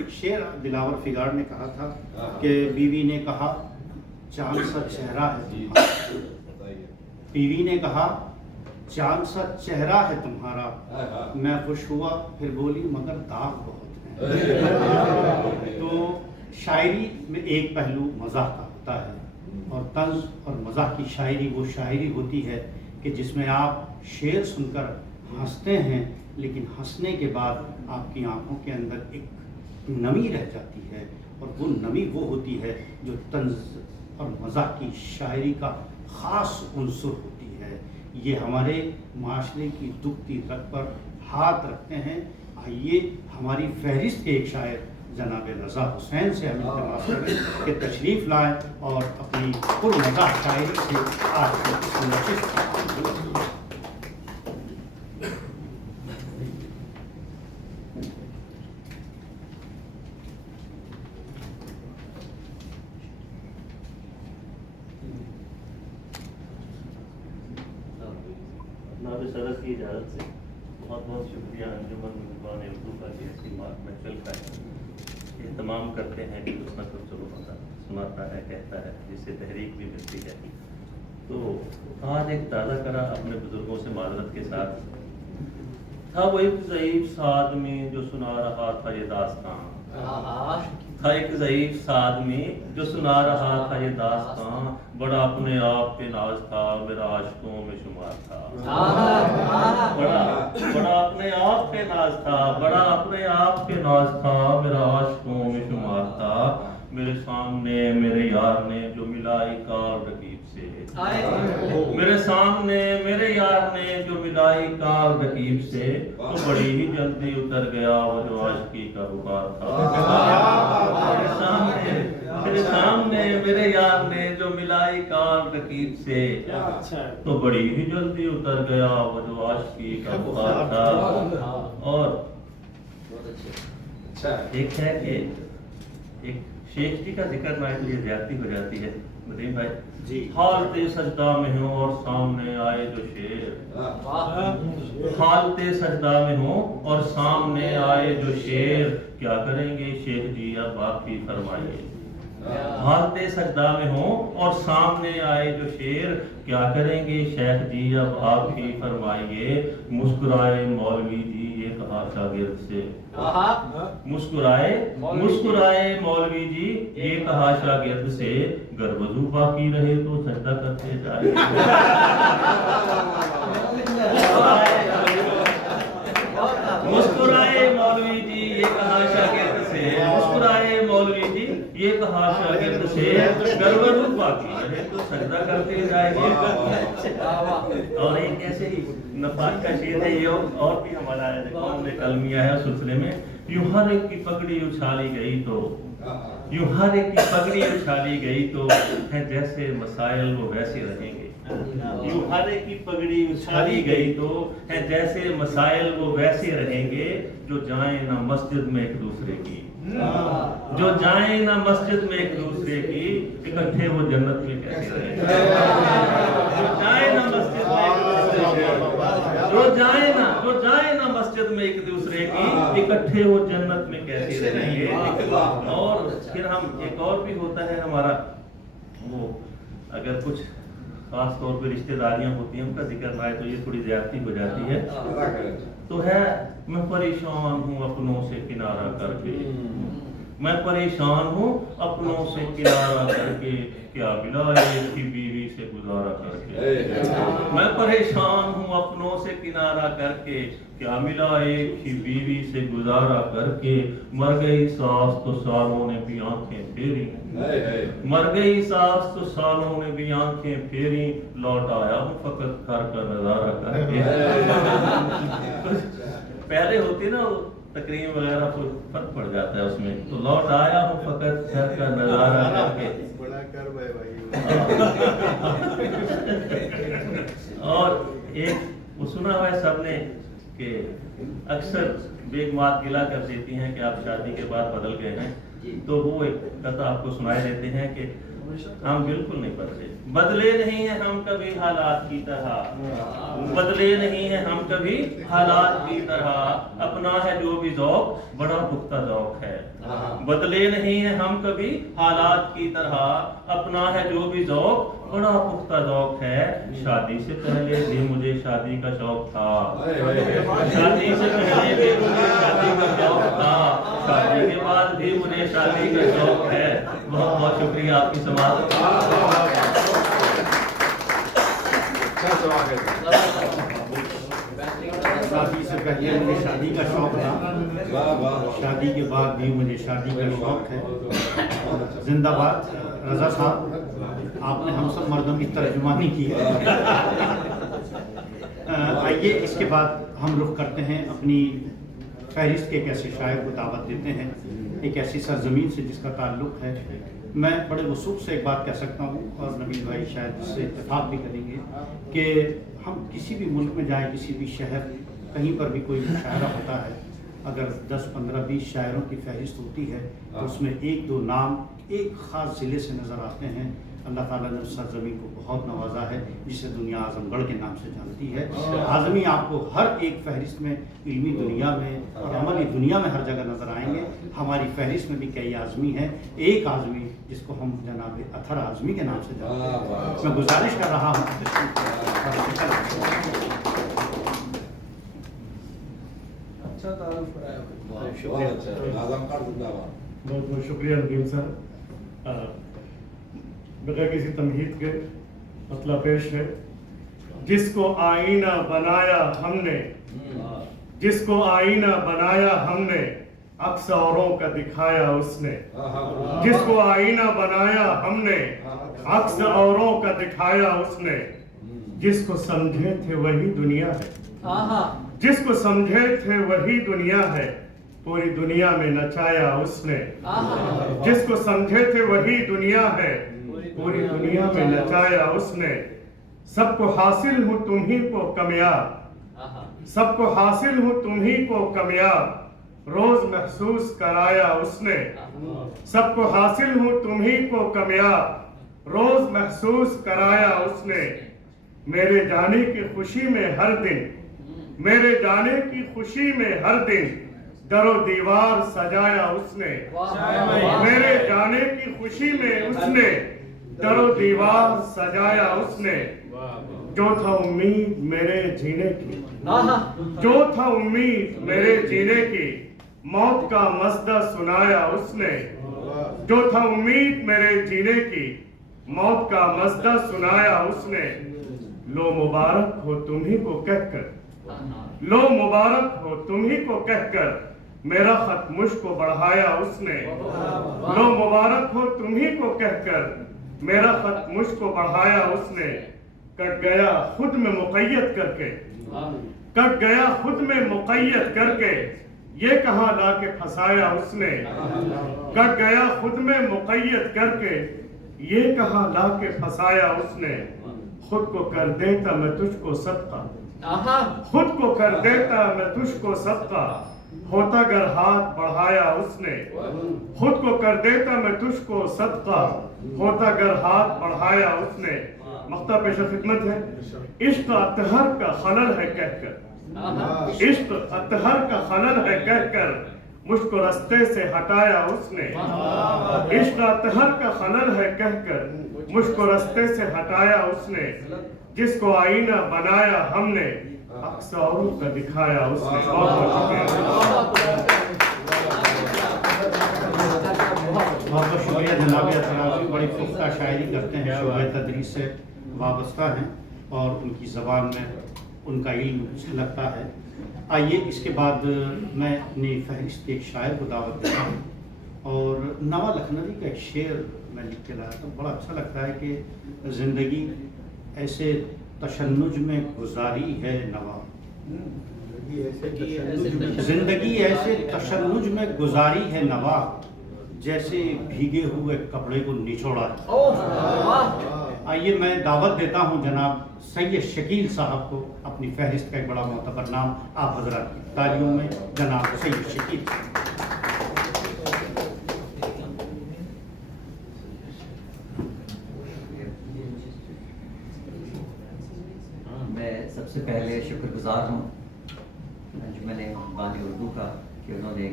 एक शेर दिलावर फिगार ने कहा था कि बीवी ने कहा चांद सा चेहरा है, बीवी ने कहा चांद सा चेहरा है तुम्हारा। मैं खुश हुआ फिर बोली मगर दाग बहुत है। तो शायरी में एक पहलू मज़ाक का होता है और तंज और मज़ाक की शायरी वो शायरी होती है कि जिसमें आप शेर सुनकर हंसते हैं, लेकिन हंसने के बाद आपकी आंखों के अंदर एक नमी रह जाती है और वो नमी वो होती है जो तंज और मज़ाक की शायरी का ख़ास उन्सुर होती है। ये हमारे माशरे की दुखती रग पर हाथ रखते हैं। आइए हमारी फहरिस्त के एक शायर जनाब रज़ा हुसैन से हम इल्तिमास करें कि तशरीफ़ लाएँ और अपनी पुरमज़ा शायरी से आज की नशिस्त। सदर की इजाज़त से बहुत बहुत शुक्रिया अंजुमन मुल्कान उर्दू का कि ऐसी महफिल का एहतमाम करते हैं कि कुछ न कुछ सुनाता है, कहता है, जिससे तहरीक भी मिलती है। तो आज एक ताज़ा करा अपने बुजुर्गों से माजरत के साथ था। वो एक ज़ईफ़ सा आदमी जो सुना रहा था ये दास्तान, था एक ज़ईफ़ सा आदमी जो सुना रहा था ये दास्तान। बड़ा अपने आप पे नाज था, मेरा आशिकों में शुमार था। बड़ा अपने आप पे नाज था, बड़ा अपने आप पे नाज था, मेरा आशिकों में शुमार था। मेरे सामने मेरे यार ने जो मिलाई कार रकीब से, मेरे सामने मेरे यार ने जो मिलाई कार रकीब से, तो बड़ी ही जल्दी उतर गया वो जो आशिकी का बुखार था। मेरे सामने मेरे यार ने जो मिलाई कार रकीब से, तो बड़ी ही जल्दी उतर गया वो जो आशिकी का बुखार था। और एक है कि एक शेख जी का जिक्र ना इसलिए ज्यादती हो जाती है मदीन भाई जी। हालते सजदा में हो और सामने आए जो शेर, हालते सजदा में हो और सामने आए जो शेर, क्या करेंगे शेख जी अब आप ही फरमाइए। हालते सजदा में हो और सामने आए जो शेर, क्या करेंगे शेख जी अब आप ही फरमाइए। मुस्कुराए मौलवी जी ये कहा शागिर्द से। मुस्कुराए मुस्कुराए मौलवी जी, ये कहा शागिर्द से, गर वजू बाकी रहे तो सजदा करते जाए। मुस्कुराए मौलवी जी, ये कहा शागिर्द से, मुस्कुराए मौलवी जी, ये कहा शागिर्द से, गर वजू बाकी रहे तो सजदा करते जाएंगे। और एक ऐसे ही नफास का शेर है, ये और भी हमारा कौम ने कलमिया है उस सिलसिले में। यूं हर एक की पगड़ी उछाली गई तो, यूं हर एक की पगड़ी उछाली गई तो, है जैसे मसाइल वो वैसे रहेंगे। यूं हर एक की पगड़ी उछाली गई तो, है जैसे मसाइल वो वैसे रहेंगे, जो जाए ना मस्जिद में एक दूसरे की, जो जाए ना मस्जिद में एक दूसरे की, इकट्ठे वो जन्नत में कैसे रहेंगे। जो जाए ना मस्जिद में एक दूसरे की, जो जाए ना मस्जिद में एक दूसरे की, इकट्ठे वो जन्नत में कैसे रहेंगे। और फिर हम एक और भी होता है हमारा वो, अगर कुछ खास तौर पे रिश्तेदारियां होती हैं उनका जिक्र ना है तो ये थोड़ी ज्यादती हो जाती है। तो है, मैं परेशान हूँ अपनों से किनारा करके, मैं परेशान हूँ अपनों से किनारा करके, क्या मिला एक ही बीवी से गुजारा करके। मैं परेशान हूँ अपनों से किनारा करके, क्या मिला एक ही बीवी से गुजारा करके। मर गई सास तो सालों ने भी आंखें फेरी, मर गई सास तो सालों ने भी आंखें फेरी, लौट आया हूँ फकत घर का नजारा करके। पहले होती ना तकरीम वगैरह तो फर्क पड़ जाता है उसमें, तो लौट आया हूँ फकत घर का नजारा करके। बड़ा कर भाई। और एक वो सुना हुआ है सबने कि अक्सर बेगमात गिला कर देती हैं कि आप शादी के बाद बदल गए हैं, तो वो एक कथा आपको सुनाए देते हैं कि हम बिल्कुल नहीं बदले नहीं है हम कभी हालात की तरह, बदले नहीं है हम कभी हालात की तरह, अपना है जो भी ज़ौक़ बड़ा पुख्ता ज़ौक़ है। बदले नहीं है हम कभी हालात की तरह, अपना है जो भी ज़ौक़ बड़ा पुख्ता ज़ौक़ है। शादी से पहले भी मुझे शादी का शौक था, शादी से पहले भी मुझे शादी का शौक था, शादी के बाद भी मुझे शादी का शौक है। बहुत बहुत शुक्रिया आपकी समाज। शादी से पहले मुझे शादी का शौक था, शादी के बाद भी मुझे शादी का शौक है। जिंदाबाद रजा साहब, आपने हम सब मर्दों की तर्जुमानी की है। आइए इसके बाद हम रुख करते हैं अपनी फहरिस्त के एक ऐसे शायर को दावत देते हैं, एक ऐसी सरजमीन से जिसका ताल्लुक़ है। मैं बड़े वसूख से एक बात कह सकता हूँ और नबील भाई शायद इससे इत्तेफाक भी करेंगे कि हम किसी भी मुल्क में जाएं, किसी भी शहर, कहीं पर भी कोई मुशायरा होता है, अगर 10, 15, 20 शायरों की फहरिस्त होती है तो उसमें 1-2 नाम एक ख़ास ज़िले से नज़र आते हैं। अल्लाह ताला ने उस सरज़मीन को बहुत नवाजा है जिसे दुनिया आज़मगढ़ के नाम से जानती है। आज़मी आपको हर एक फहरिस्त में इल्मी दुनिया में और अमली दुनिया में हर जगह नज़र आएंगे। हमारी फहरिस्त में भी कई आज़मी हैं, एक आज़मी जिसको हम जनाब अथर आज़मी के नाम से जानते हैं। मैं गुजारिश कर रहा हूँ, बहुत बहुत शुक्रिया नदीम सर। बगैर किसी तमहीद के मतला पेश है। जिसको आईना बनाया हमने, जिसको आईना बनाया हमने, अक्स औरों का दिखाया उसने। जिसको आईना बनाया हमने, अक्स औरों का दिखाया उसने। जिसको समझे थे वही दुनिया है, जिसको समझे थे वही दुनिया है, पूरी दुनिया में नचाया उसने। जिसको समझे थे वही दुनिया है, पूरी दुनिया में नचाया उसने। सबको हासिल हूँ तुम ही को कमयाब, सबको हासिल हूँ तुम ही को कमयाब, रोज महसूस कराया उसने। सबको हासिल हूँ तुम ही को कमयाब, रोज महसूस कराया उसने। मेरे जाने की खुशी में हर दिन, मेरे जाने की खुशी में हर दिन, दरो दीवार सजाया उसने। मेरे जाने की खुशी में उसने दरो दीवार सजाया उसने, जो था उम्मीद मेरे जीने की, जो था उम्मीद मेरे जीने की, मौत का मसदा सुनाया उसने, जो था उम्मीद मेरे जीने की, मौत का मसदा सुनाया उसने। लो मुबारक हो तुम्ही को कहकर, लो मुबारक हो तुम्ही को कहकर, मेरा खत मुझको बढ़ाया उसने। लो मुबारक हो तुम्ही को कहकर, मेरा खत मुझको बढ़ाया उसने। कट गया खुद में मुक़य्यद करके, कट गया खुद में मुक़य्यद करके, ये कहाँ ला के फंसाया उसने। कट गया खुद में मुक़य्यद करके, ये कहाँ ला के फंसाया उसने। खुद को कर देता मैं तुझको सदका, खुद को कर देता मैं तुझको सदका, होता गर हाथ बढ़ाया उसने। खुद को कर देता मैं तुझको सदका, होता गर हाथ बढ़ाया उसने। मख्ता पेशा खिदमत है। इश्क अतहर का खलल है कहकर, इश्क अतहर का खलल है कहकर, मुझको रास्ते से हटाया उसने। इश्क अतहर का खलल है कहकर, मुझको रास्ते से हटाया उसने। जिसको आईना बनाया हमने, अक्स औरों का दिखाया उसने। बहुत शुक्रिया जनाब अतराज़ी, बड़ी पुख्ता शायरी करते हैं, शुबह तदरीस से वाबस्ता हैं और उनकी ज़बान में उनका इल्म झलकता है। आइए इसके बाद मैं अपनी फहरिस्त के एक शायर को दावत देता हूँ और नवा लखनवी का एक शेर मैं लिख के लाया था। बड़ा अच्छा लगता है कि ज़िंदगी ऐसे तशन्नुज में गुजारी है नवा, जिंदगी ऐसे तशन्नुज में गुजारी है नवा, जैसे भीगे हुए कपड़े को निचोड़ा। आइए मैं दावत देता हूं जनाब सैयद शकील साहब को, अपनी फहरिस्त का एक बड़ा मोतबर नाम आप हजरात की तालियों में, जनाब सैयद शकील। मैं सबसे पहले शुक्रगुजार हूँ अंजुमन बानी उर्दू का कि उन्होंने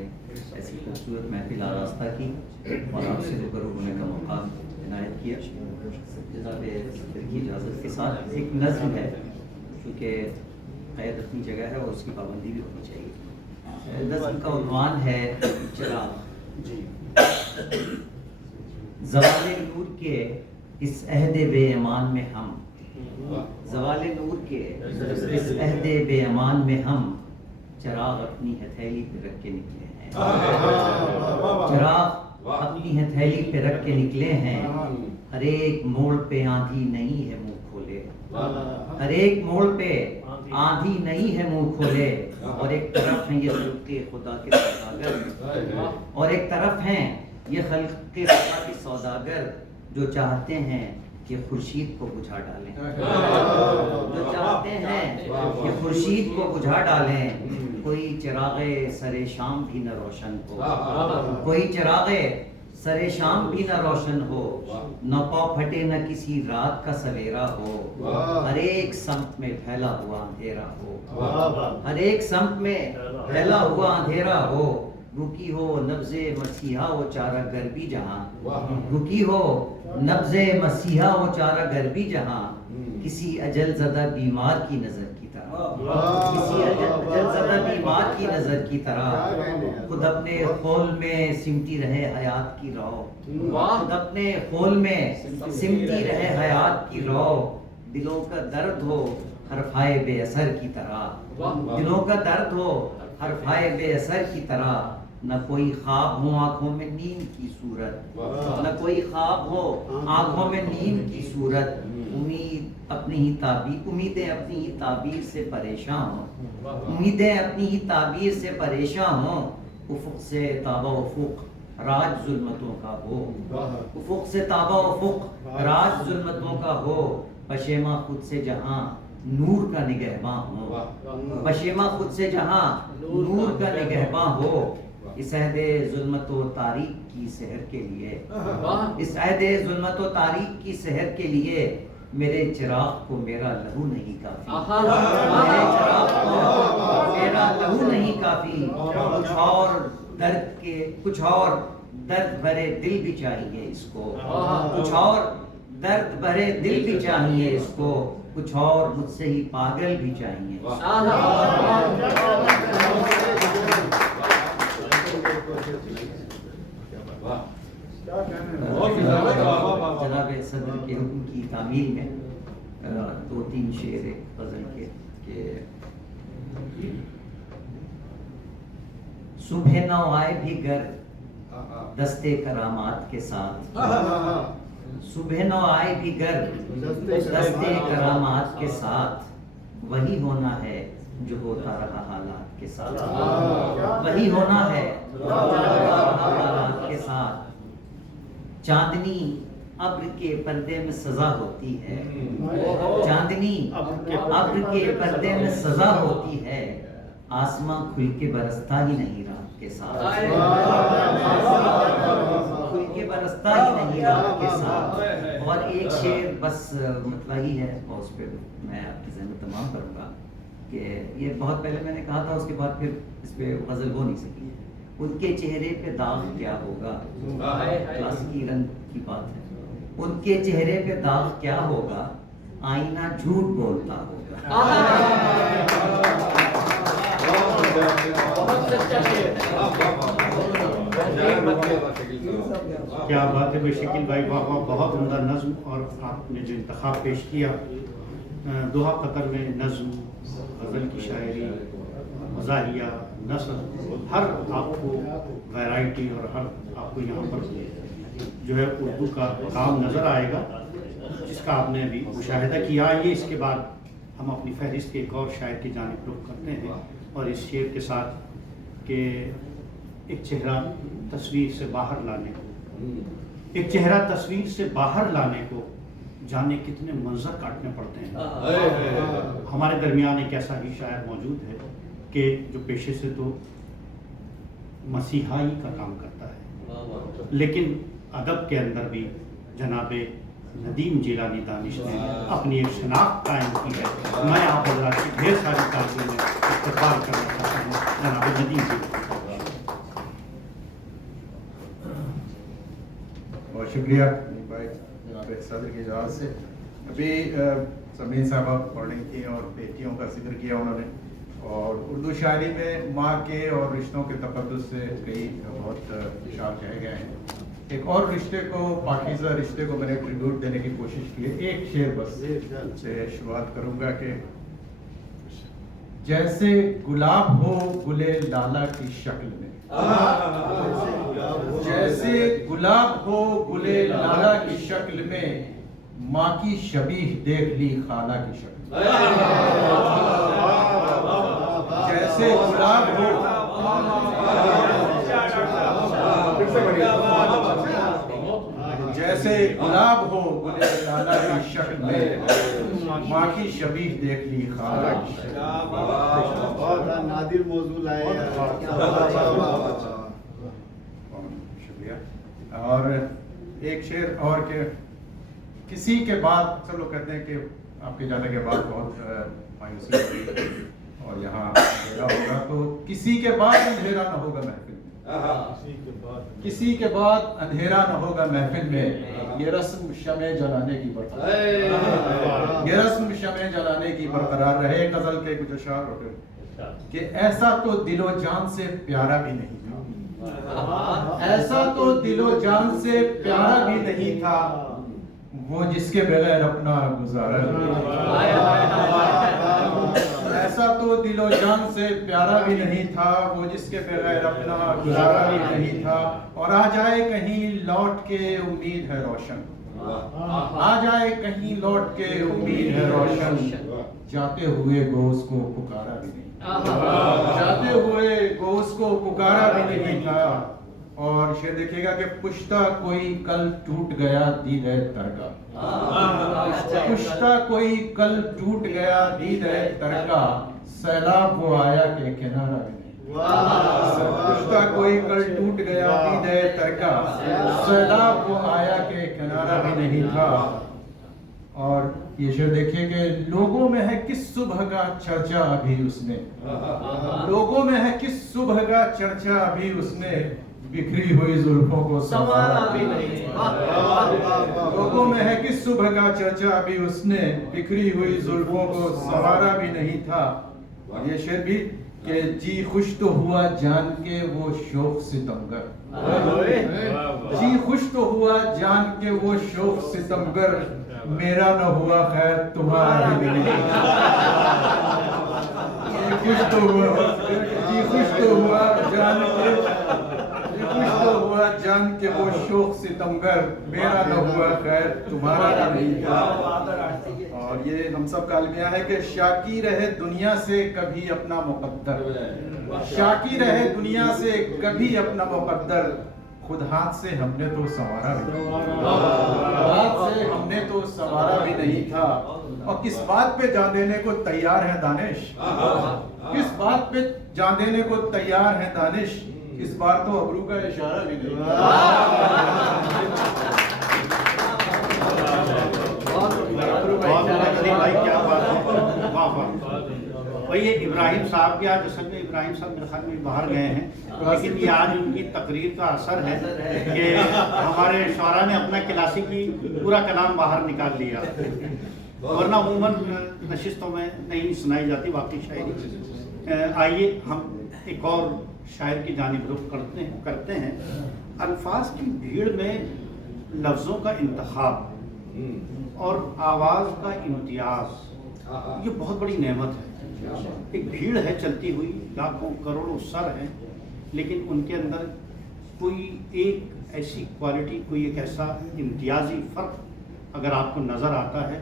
ऐसी खूबसूरत महफिल आरास्ता की और आपसे रूबरू होने का मौका इनायत किया। जनाब की इजाज़त के साथ एक नज़्म है, क्योंकि क़ैद अपनी जगह है और उसकी पाबंदी भी होनी चाहिए। नज़्म का उन्वान है चिराग। ज़वाले नूर के इस अहदे बेईमान में हम, ज़वाले नूर के इस अहदे बेईमान में हम, चिराग अपनी हथेली पे रख के निकले हैं। चिराग अपनी हथेली पे रख के निकले हैं। हर एक मोड़ पे आंधी नहीं है मुंह खोले, हर एक मोड़ पे आंधी नहीं है मुंह खोले। और एक तरफ है ये खल्क़े खुदा के सौदागर, और एक तरफ हैं ये खल्क़े खुदा के सौदागर, जो चाहते हैं कि खुर्शीद को बुझा डालें, जो चाहते हैं कि खुर्शीद को बुझा डालें। कोई चिरागे सरे शाम भी न रोशन हो, कोई चिरागे सरे शाम भी न रोशन हो, न पाँव फटे न किसी रात का सवेरा हो। हर एक सम्त में फैला हुआ अंधेरा हो, हर एक सम्त में फैला हुआ अंधेरा हो। रुकी हो नब्ज़े मसीहा वो चारा गरबी जहाँ, रुकी हो नब्ज़े मसीहा वो चारा गरबी जहाँ, किसी अजल ज़दा बीमार की नज़र की तरह, किसी अजल ज़दा बीमार की नज़र की तरह। खुद अपने खोल में सिमटी रहे हयात की रौ, खुद अपने खोल में सिमटी रहे हयात की रौ। दिलों का दर्द हो हरफाए बेअसर की तरह, दिलों का दर्द हो हरफाए बेअसर की तरह। न कोई ख्वाब हो आंखों में नींद की सूरत, न कोई ख्वाब हो आंखों में नींद की सूरत। उम्मीद अपनी ही ताबीर, उम्मीदें अपनी ही ताबीर से परेशान हो, उम्मीदें अपनी ही ताबीर से परेशान हो। उफुक से ताबा उफुक राज जुल्मतों का हो, उफुक से ताबा उफुक राज जुल्मतों का हो। पशेमा खुद से जहां नूर का निगहबां हो, पशेमा खुद से जहां नूर का निगहबां हो। इस अहदे ज़ुल्मत व तारीक की सहर के लिए, इस अहदे ज़ुल्मत व तारीक की सहर के लिए, मेरे चिराग को मेरा लहू नहीं काफी, मेरे चिराग को मेरा लहू नहीं काफी। कुछ और दर्द के, कुछ और दर्द भरे दिल भी चाहिए इसको, कुछ और दर्द भरे दिल भी चाहिए इसको, कुछ और मुझसे ही पागल भी चाहिए। जनाब सदर के हुक्म की तामील में 2-3 शेर एक गजल के सुबह न आए भी घर दस्ते करामात के साथ, सुबह न आए भी घर दस्ते करामात के साथ, वही होना है जो होता रहा हालात के साथ, वही होना है जो होता रहा हालात के साथ। चांदनी अब्र के पर्दे में सजा होती है, चांदनी अब्र के पर्दे में सजा होती है, आसमां खुल के बरसता ही नहीं रात के साथ, खुल के बरसता ही नहीं रात के साथ। और एक शेर बस मतलब ही है और उस पर मैं आपकी ज़हन में तमाम करूँगा कि ये बहुत पहले मैंने कहा था, उसके बाद फिर इस पर गज़ल हो नहीं सकी। उनके चेहरे पे दाग क्या होगा, क्लासिकी रंग की बात है, उनके चेहरे पे दाग क्या होगा, आईना झूठ बोलता होगा। क्या बात है बेशकील भाई, वाह वाह, बहुत उम्दा नज़्म। और आपने जो इंतखाब पेश किया दोहा कतर में नज़्म, गज़ल की शायरी, मज़ाहिया, नस्र, हर आपको वैरायटी और हर आपको यहाँ पर जो है उर्दू का काम नज़र आएगा, जिसका आपने अभी मुशाहिदा किया। ये इसके बाद हम अपनी फहरिस्त के एक और शायर की जानिब रुख करते हैं और इस शेर के साथ कि एक चेहरा तस्वीर से बाहर लाने को, एक चेहरा तस्वीर से बाहर लाने को जाने कितने मंजर काटने पड़ते हैं। हमारे दरमियान एक ऐसा ही शायर मौजूद है कि जो पेशे से तो मसीहाई का काम करता है, लेकिन अदब के अंदर भी जनाबे नदीम जिलानी दानिश ने अपनी एक शनाख्त कायम की है। मैं आप हज़रात की ढेर सारी तारीफ़ों में इस्तक़बाल करना चाहता हूँ जनाबे नदीम जिलानी। बहुत शुक्रिया भाई जनाब सदर की इजाज़त से। अभी समीन साहबा पढ़ रही थी और बेटियों का जिक्र किया उन्होंने, और उर्दू शायरी में माँ के और रिश्तों के तक़द्दुस से कई बहुत इशार कहे गए हैं। एक और रिश्ते को, पाकीज़ा रिश्ते को मैंने ट्रिब्यूट देने की कोशिश की है। एक शेर बस से शुरुआत करूँगा कि जैसे गुलाब हो गुले लाला की शक्ल में, जैसे गुलाब हो गुले लाला की शक्ल में, माँ की शबीह देख ली खाला की शक्ल में। जैसे गुलाब हो, जैसे गुलाब हो गुले लाला की शक्ल में, माँ की शबीह देख ली खाला की शक्ल में। बहुत नादिर मौजू लाए। शुक्रिया। और एक शेर और के किसी के बाद, सब लोग कहते हैं कि आपके जाने के बाद बहुत मायूसी होगी और यहाँ अंधेरा होगा, तो किसी के बाद अंधेरा न होगा महफिल में, किसी के बाद अंधेरा न होगा महफिल में, ये रस्म शमे जलाने की बरकरार, ये रस्म शमे जलाने की बरकरार रहे। गजल के कुछ अशार होते कि ऐसा तो दिलो जान से प्यारा भी नहीं था, ऐसा तो दिलो जान से प्यारा भी नहीं था, वो जिसके बगैर अपना गुजारा ऐसा तो दिलो जान से प्यारा भी नहीं था, वो जिसके बगैर अपना गुजारा भी नहीं था। और आ जाए कहीं लौट के उम्मीद है रोशन, आ जाए कहीं लौट के उम्मीद है रोशन, जाते हुए गोश को पुकारा भी नहीं, जाते हुए गोश को पुकारा भी नहीं था। और शेर देखिएगा कि पुश्ता कोई कल टूट गया दीद है तरका, पुश्ता कोई कल टूट गया दीद है तरका, सैलाब वो आया के किनारा भी नहीं, पुश्ता कोई कल टूट गया दीद है तरका, सैलाब वो आया के किनारा भी नहीं था। और ये शेर देखिए कि लोगों में है किस सुबह का चर्चा अभी उसमें, लोगों में है किस सुबह का चर्चा अभी उसमें, बिखरी हुई जुल्फों को संवारा भी नहीं, लोगों ख्वाबों में है कि सुबह का चर्चा भी उसने बिखरी हुई जुल्फों को सवारा भी नहीं था। और ये शेर भी कि जी खुश तो हुआ जान के वो शौक सितमगर, जी खुश तो हुआ जान के वो शौक सितमगर, मेरा न हुआ खैर तुम्हारा भी नहीं। जी खुश तो हुआ जान के, खुश तो हुआ जान के वो शौक सितमगर, मेरा न हुआ खैर तुम्हारा भी नहीं था। और ये हम सब का अलमिया है कि शाकी रहे दुनिया से कभी अपना मुकद्दर, शाकी रहे दुनिया से कभी अपना मुकद्दर, खुद हाथ से हमने तो संवारा भी, हाथ से हमने तो संवारा भी नहीं था। और किस बात पे जान देने को तैयार है दानिश, किस बात पे जान देने को तैयार है दानिश, इस बार तो अबरू का इशारा भी नहीं। भाई क्या बात है, वाह वाह। और ये इब्राहिम साहब के आज असल में इब्राहिम साहब मेरे ख्याल में बाहर गए हैं, लेकिन ये आज उनकी तकरीर का असर है कि हमारे शुरा ने अपना क्लासिकी पूरा कलाम बाहर निकाल लिया, वरना अमूमन नशिस्तों में नहीं सुनाई जाती बाकी शायरी। आइए हम एक और शायर की जानिब रुख करते हैं। अल्फाज की भीड़ में लफ्ज़ों का इंतखाब और आवाज़ का इम्तियाज़, ये बहुत बड़ी नेमत है। एक भीड़ है चलती हुई, लाखों करोड़ों सर हैं, लेकिन उनके अंदर कोई एक ऐसी क्वालिटी, कोई एक ऐसा इम्तियाजी फ़र्क अगर आपको नज़र आता है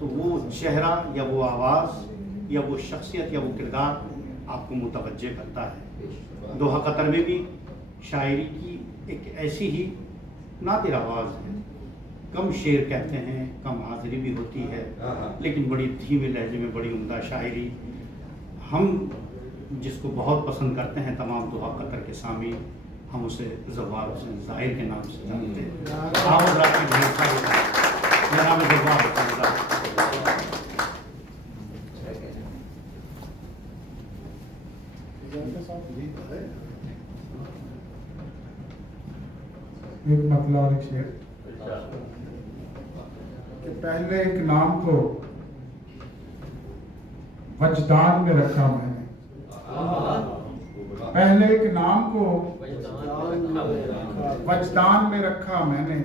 तो वो चेहरा या वो आवाज़ या वो शख्सियत या वो किरदार आपको मुतवज्जे करता है। दोहा कतर में भी शायरी की एक ऐसी ही नादिर आवाज़ है, कम शेर कहते हैं, कम हाजिरी भी होती है, लेकिन बड़ी धीमे लहजे में बड़ी उम्दा शायरी। हम जिसको बहुत पसंद करते हैं तमाम दोहा कतर के सामी, हम उसे ज़फ़ार हुसैन ज़ाहिर के नाम से जानते हैं। मेरा नाम ज़फ़ार हुसैन। एक मतला और एक शेर कि पहले एक नाम को वजदान में रखा मैंने, पहले एक नाम को वजदान में रखा मैंने,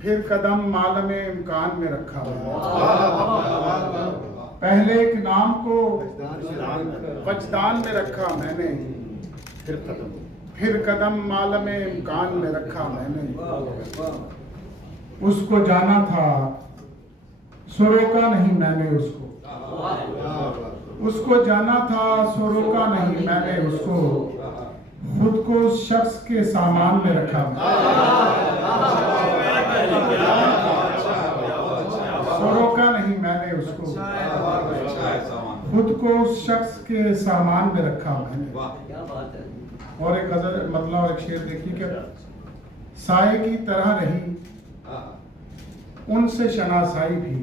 फिर कदम मालम इम्कान में रखा मैंने। पहले एक नाम को वजदान में रखा मैंने, फिर कदम मालम इम्कान में रखा मैंने। उसको जाना था सो रोका नहीं मैंने उसको, उसको जाना था सो रोका नहीं मैंने उसको, खुद को उस शख्स के सामान में रखा सो रोका नहीं मैंने उसको, खुद को उस शख्स के सामान में रखा मैंने। और एक गजल मतलब और एक शेर देखिए कि साए की तरह रही उनसे शनासाई भी,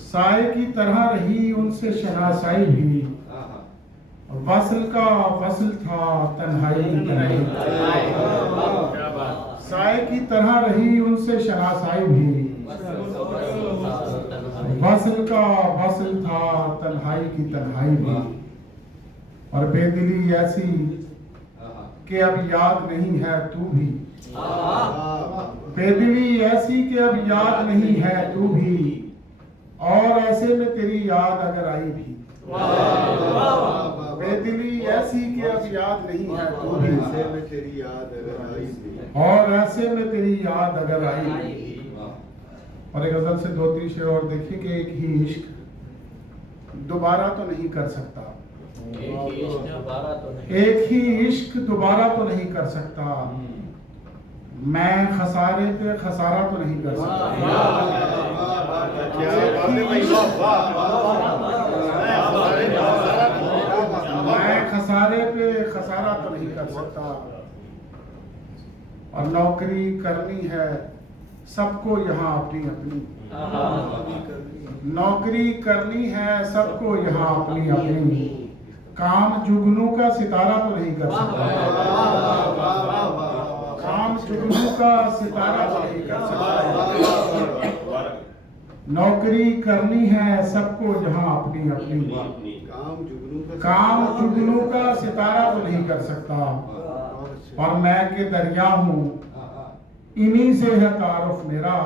साए की तरह रही उनसे शनासाई भी, वसल का वसल था तन्हाई की तन्हाई। साए की तरह रही उनसे शनासाई भी, वसल का वसल था तन्हाई की तन्हाई भी। और बेदिली ऐसी कि अब याद नहीं है तू भी, बेदिली ऐसी कि अब याद नहीं है तू भी, और ऐसे में तेरी याद अगर आई भी, बेदिली ऐसी कि अब याद नहीं है तू भी, ऐसे में तेरी याद अगर आई भी, और ऐसे में तेरी याद अगर आई भी। और एक गजल से 2-3 शेर और देखिए कि एक ही इश्क दोबारा तो नहीं कर सकता, एक ही इश्क दोबारा तो नहीं कर सकता, मैं खसारे पे खसारा तो नहीं कर सकता, मैं खसारे पे खसारा तो नहीं कर सकता। और नौकरी करनी है सबको यहाँ अपनी अपनी, नौकरी करनी है सबको यहाँ अपनी अपनी, काम जुगनू का सितारा तो नहीं कर सकता, काम जुगनू का सितारा तो नहीं कर सकता। नौकरी करनी है सबको जहां अपनी अपनी, काम जुगनू का सितारा तो नहीं कर सकता। और मैं के दरिया हूँ इन्हीं से है तारुफ मेरा,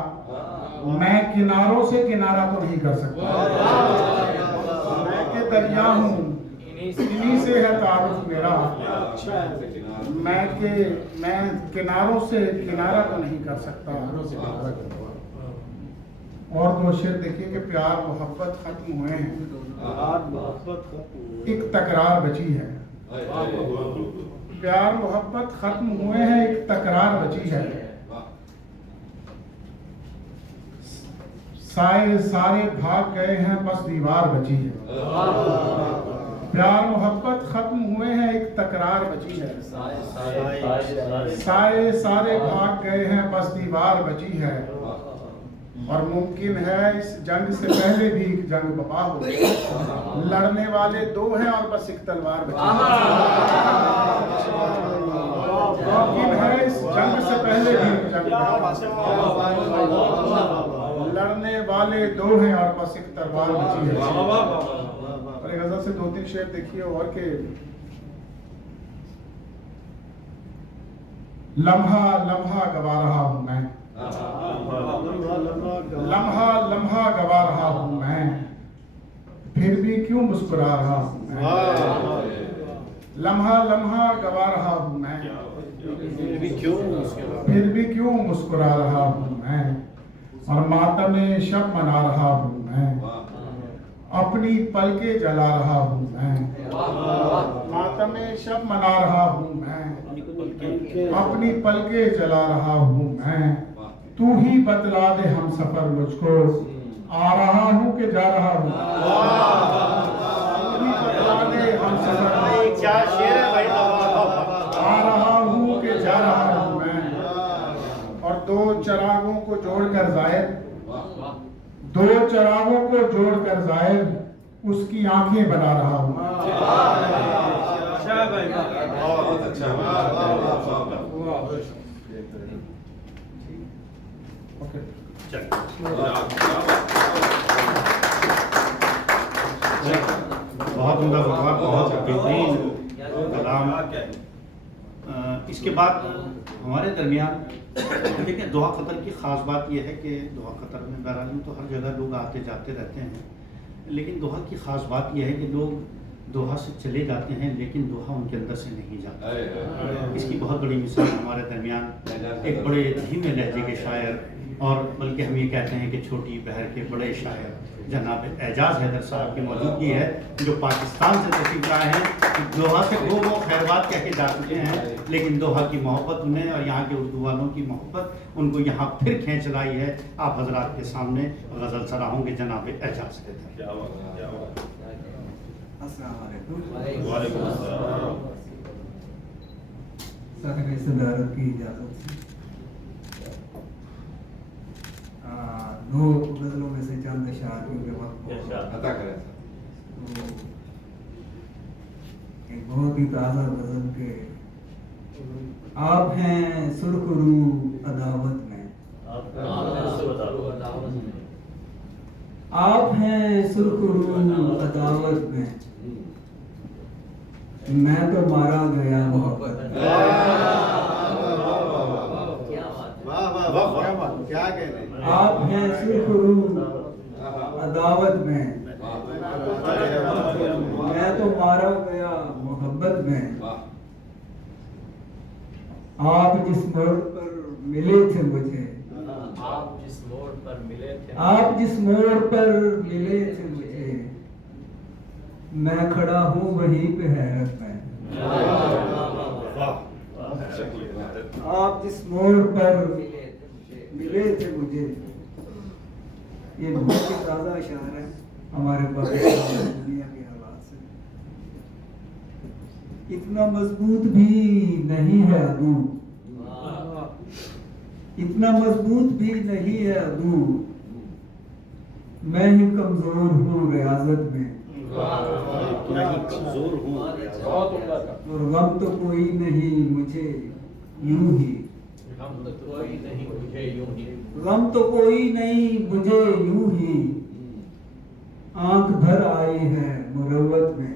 मैं किनारों से किनारा तो नहीं कर सकता। मैं के दरिया हूँ इन्हीं से है तारुफ मेरा, मैं किनारों से किनारा तो नहीं कर सकता। और दो शेर देखिए कि प्यार मोहब्बत खत्म हुए हैं, एक तकरार बची है। प्यार मोहब्बत खत्म हुए हैं, एक तकरार बची है। साए सारे भाग गए हैं, बस दीवार बची है। प्यार मोहब्बत खत्म हुए हैं, एक तकरार बची है। साए सारे भाग गए हैं, बस दीवार बची है। और मुमकिन है इस जंग से पहले भी एक जंग बपा हो, लड़ने वाले दो हैं और बस एक तलवार बची है। मुमकिन है इस जंग से पहले भी एक जंग लड़ने वाले दो हैं और बस एक तलवार बची है। और एक गजल से दो तीन शेर देखिए और के लम्हा लम्हा गवा रहा हूं मैं, लम्हा लम्हा गवा रहा हूं मैं, फिर भी क्यों मुस्कुरा रहा हूं मैं। लम्हा लम्हा गवा रहा हूं मैं, फिर भी क्यों मुस्कुरा रहा हूं मैं। और मातम शब मना रहा हूं मैं, अपनी पलके जला रहा हूं मैं। मातम शब मना रहा हूं मैं, अपनी पलके जला रहा हूं मैं। तू ही बतला दे हम सफर मुझको, आ रहा हूं कि जा रहा हूं। तू ही बतला दे हम सफर, आ रहा हूं कि जा रहा हूं मैं। और दो चिरागों को जोड़कर जाहिर, दो चिरागों को जोड़कर जाहिर, उसकी आंखें बना रहा हूं। बहुत अच्छा। बहुत उम्दा, बहुत बेहतरीन कलाम। इसके बाद हमारे दरमियान देखिए दोहा कतर की ख़ास बात यह है कि दोहा कतर में बहरहाल तो हर जगह लोग आते जाते रहते हैं, लेकिन दोहा की ख़ास बात यह है कि लोग दोहा से चले जाते हैं लेकिन दोहा उनके अंदर से नहीं जाता। इसकी बहुत बड़ी मिसाल हमारे दरमियान एक बड़े धीमे लहजे के शायर, और बल्कि हम ये कहते हैं कि छोटी बहर के बड़े शायर जनाब एजाज हैदर साहब की मौजूदगी है, जो पाकिस्तान से तशरीफ लाए हैं। दोहा से वो खैरबात कह के जा चुके हैं, लेकिन दोहा की मोहब्बत उन्हें और यहाँ के उर्दू वालों की मोहब्बत उनको यहाँ फिर खींच लाई है। आप हजरात के सामने गज़ल सराहोंगे जनाब एजाज हैदर। सदारत की इजाजत से दो गजलों में से चंद अशआर क्योंकि वक्त अता करें तो एक बहुत ही ताज़ा गजल के आप हैं सुरखरू अदावत में, आप हैं सुरखरू अदावत में, मैं तो मारा गया मोहब्बत। क्या कह रहे हैं? आप हैं सुरखरू अदावत में, मैं तो मारा गया मोहब्बत में। आप जिस मोड़ पर मिले थे मुझे, आप जिस मोड़ पर मिले थे, आप जिस मोड़ पर मिले थे मुझे, मैं खड़ा हूँ वहीं पे हैरत में। आप जिस मोड़ पर मिले थे मुझे, ये बहुत ही ताज़ा इशारा है हमारे पाकिस्तान दुनिया के हालात से। इतना मजबूत भी नहीं है अबू, इतना मजबूत भी नहीं है अबू, मैं ही कमजोर हूँ रियाजत में। कमजोर हूँ और गम तो कोई नहीं मुझे यूं ही गम तो कोई नहीं बुझे यूं ही, गम तो कोई नहीं बुझे यूं ही, आंख भर आई है मुरव्वत में।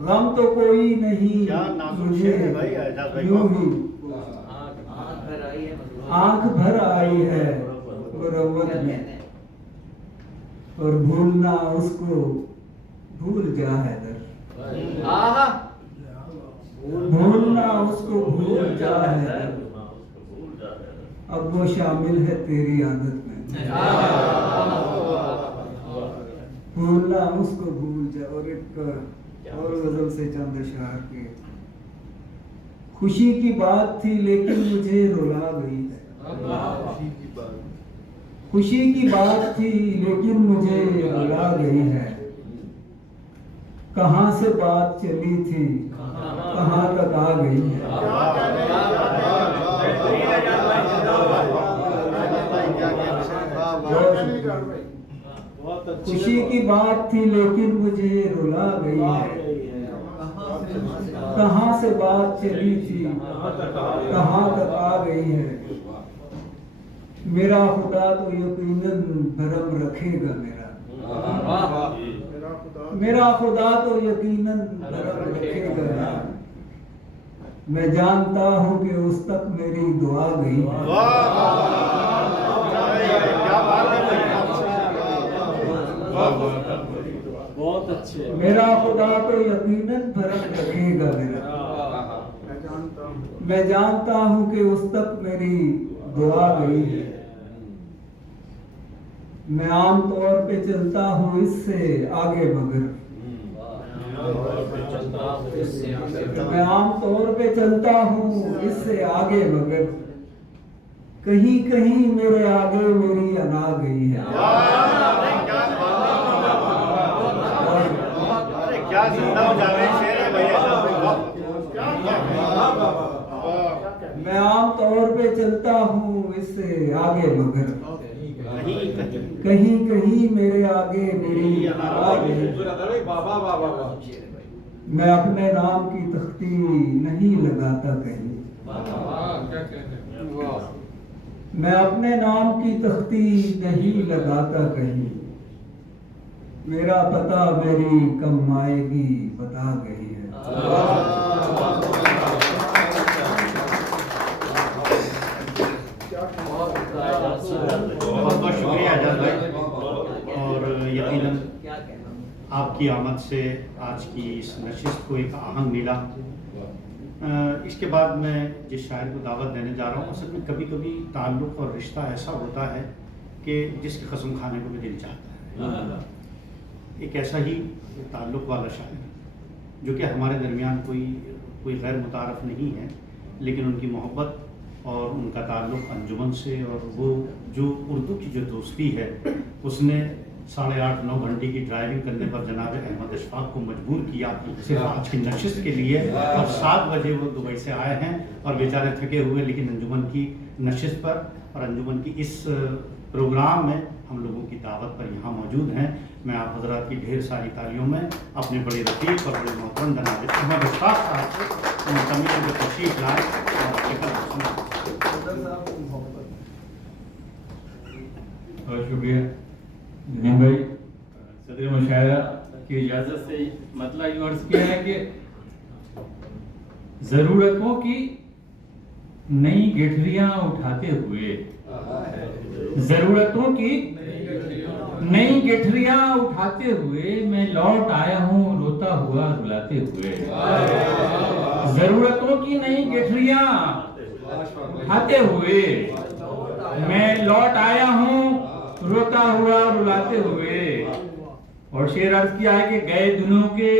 गम तो कोई नहीं मुझे यूं ही, आंख भर आई है मुरव्वत में, और भूलना उसको भूल जा हैदर, भूलना उसको भूल जा हैदर, अब वो शामिल है तेरी आदत में। भूलना उसको भूल जा। और एक और गजल से चंद अशआर के, खुशी की बात थी लेकिन मुझे रुला गई है, खुशी की बात थी लेकिन मुझे रुला गई है, कहाँ से बात चली थी कहाँ तक आ गई है। खुशी की बात थी लेकिन मुझे रुला गई है, कहाँ से बात चली थी कहाँ तक आ गई है। मेरा खुदा तो यकीनन भरम रखेगा मेरा खुदा तो यकीनन भरम रखेगा। मैं जानता हूँ कि उस तक मेरी दुआ गई है। बहुत अच्छे। मेरा खुदा तो यकीनन भरम रखेगा मैं जानता हूँ कि उस तक मेरी दुआ गई है। मैं आम तौर पे चलता हूँ इससे आगे मगर, मैं आम तौर पे चलता हूँ इससे आगे मगर, कहीं कहीं मेरे आगे मेरी अना गई है। क्या जिंदा हो जावे शेर है भैया। मैं आम तौर पे चलता हूँ इससे आगे मगर, कहीं कहीं मेरे आगे मेरी अना गई है। मैं अपने नाम की तख्ती नहीं लगाता कहीं, मैं अपने नाम की तख्ती नहीं लगाता कहीं, मेरा पता मेरी कम आएगी बता गई है। बहुत बहुत शुक्रिया आजाद भाई। और यकीनन आपकी आमद से आज की इस नशिस्त को एक आहंग मिला। इसके बाद मैं जिस शायर को दावत देने जा रहा हूँ, असल में कभी कभी ताल्लुक़ और रिश्ता ऐसा होता है कि जिसकी कसम खाने को भी दिल चाहता है। एक ऐसा ही ताल्लुक़ वाला शायर जो कि हमारे दरमियान कोई गैर मुतारफ़ नहीं है, लेकिन उनकी मोहब्बत और उनका ताल्लुक़ अंजुमन से, और वो जो उर्दू की जो दोस्ती है उसने 8.5-9 घंटे की ड्राइविंग करने पर जनाब अहमद अशफाक को मजबूर किया सिर्फ आज की नशिस्त के लिए। और 7 बजे वो दुबई से आए हैं और बेचारे थके हुए, लेकिन अंजुमन की नशिस्त पर और अंजुमन की इस प्रोग्राम में हम लोगों की दावत पर यहाँ मौजूद हैं। मैं आप हज़रात की ढेर सारी तालियों में अपने बड़े रफ़ीक और बड़े मोहतरम जनाब अहमद अशफाक साहब से मुंतमिल को तशरीफ़ लाए और बहुत शुक्रिया जमीन भाई। सदर मुशायरा की इजाज़त से मतलब यूँ अर्ज़ किया है कि ज़रूरतों की नई गठरियाँ उठाते हुए, ज़रूरतों की नई गठरियाँ उठाते हुए मैं लौट आया हूँ रोता हुआ रुलाते हुए। ज़रूरतों की नई गठरियाँ उठाते हुए मैं लौट आया हूँ रोता हुआ रुलाते हुए। और शेर अर्ज किया है कि गए दिनों के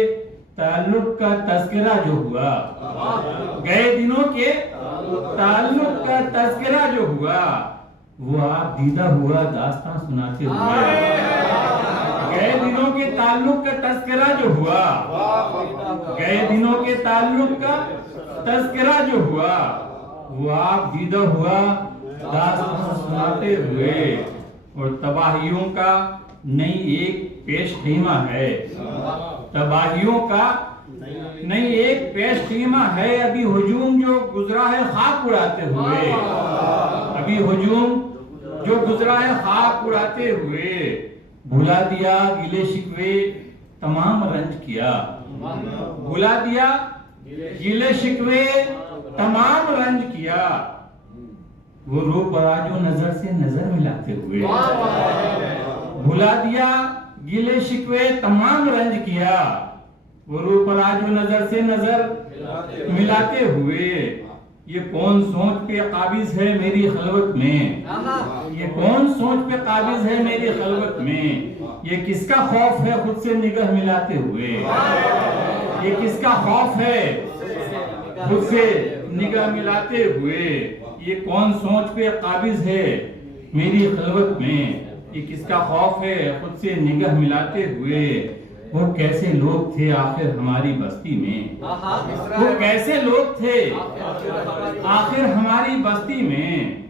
ताल्लुक का तज़किरा जो हुआ, गए दिनों के ताल्लुक का तज़किरा जो हुआ, वो आप दीदा हुआ दास्तां सुनाते हुए। गए दिनों के ताल्लुक का तज़किरा जो हुआ, गए दिनों के ताल्लुक का तज़किरा जो हुआ, वो आप दीदा हुआ दास्तां सुनाते हुए। और तबाहियों का नई एक पेश खीमा है, तबाहियों का नहीं एक पेशखीमा है अभी हुजूम जो गुजरा है खाक उड़ाते हुए, अभी हुजूम जो गुजरा है खाक उड़ाते हुए, भुला दिया गिले शिकवे तमाम रंज किया, भुला दिया गिले शिकवे तमाम रंज किया, वो रो पड़ा जो नजर से नजर मिलाते हुए, भुला दिया गिले शिकवे तमाम रंज किया, वो रो पड़ा जो नजर से नजर मिलाते हुए। ये कौन सोच पे काबिज है मेरी खलवत में, ये कौन सोच पे काबिज है मेरी खलवत में, ये किसका खौफ है खुद से निगाह मिलाते हुए, ये किसका खौफ है खुद से निगाह मिलाते हुए, ये कौन सोच पे काबिज है मेरी खलवत में, ये किसका खौफ है खुद से निगाह मिलाते हुए। वो कैसे लोग थे आखिर हमारी बस्ती में, वो कैसे लोग थे आखिर हमारी बस्ती में,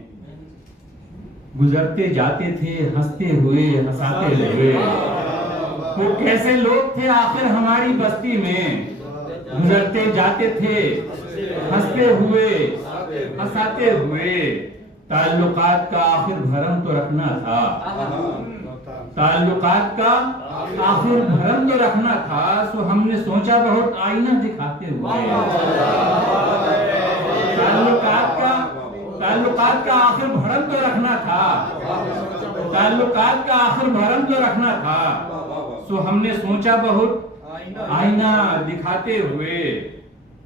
गुजरते जाते थे हंसते हुए हंसाते हुए, वो कैसे लोग थे आखिर हमारी बस्ती में, गुजरते जाते थे हंसते हुए हंसाते हुए। ताल्लुकात का आखिर भरम तो रखना था, ताल्लुकात का आखिर भरम तो रखना था, सो हमने सोचा बहुत आईना दिखाते हुए। ताल्लुकात का आखिर भरम तो रखना था, ताल्लुकात का आखिर भरम तो रखना था, सो हमने सोचा बहुत आईना दिखाते हुए।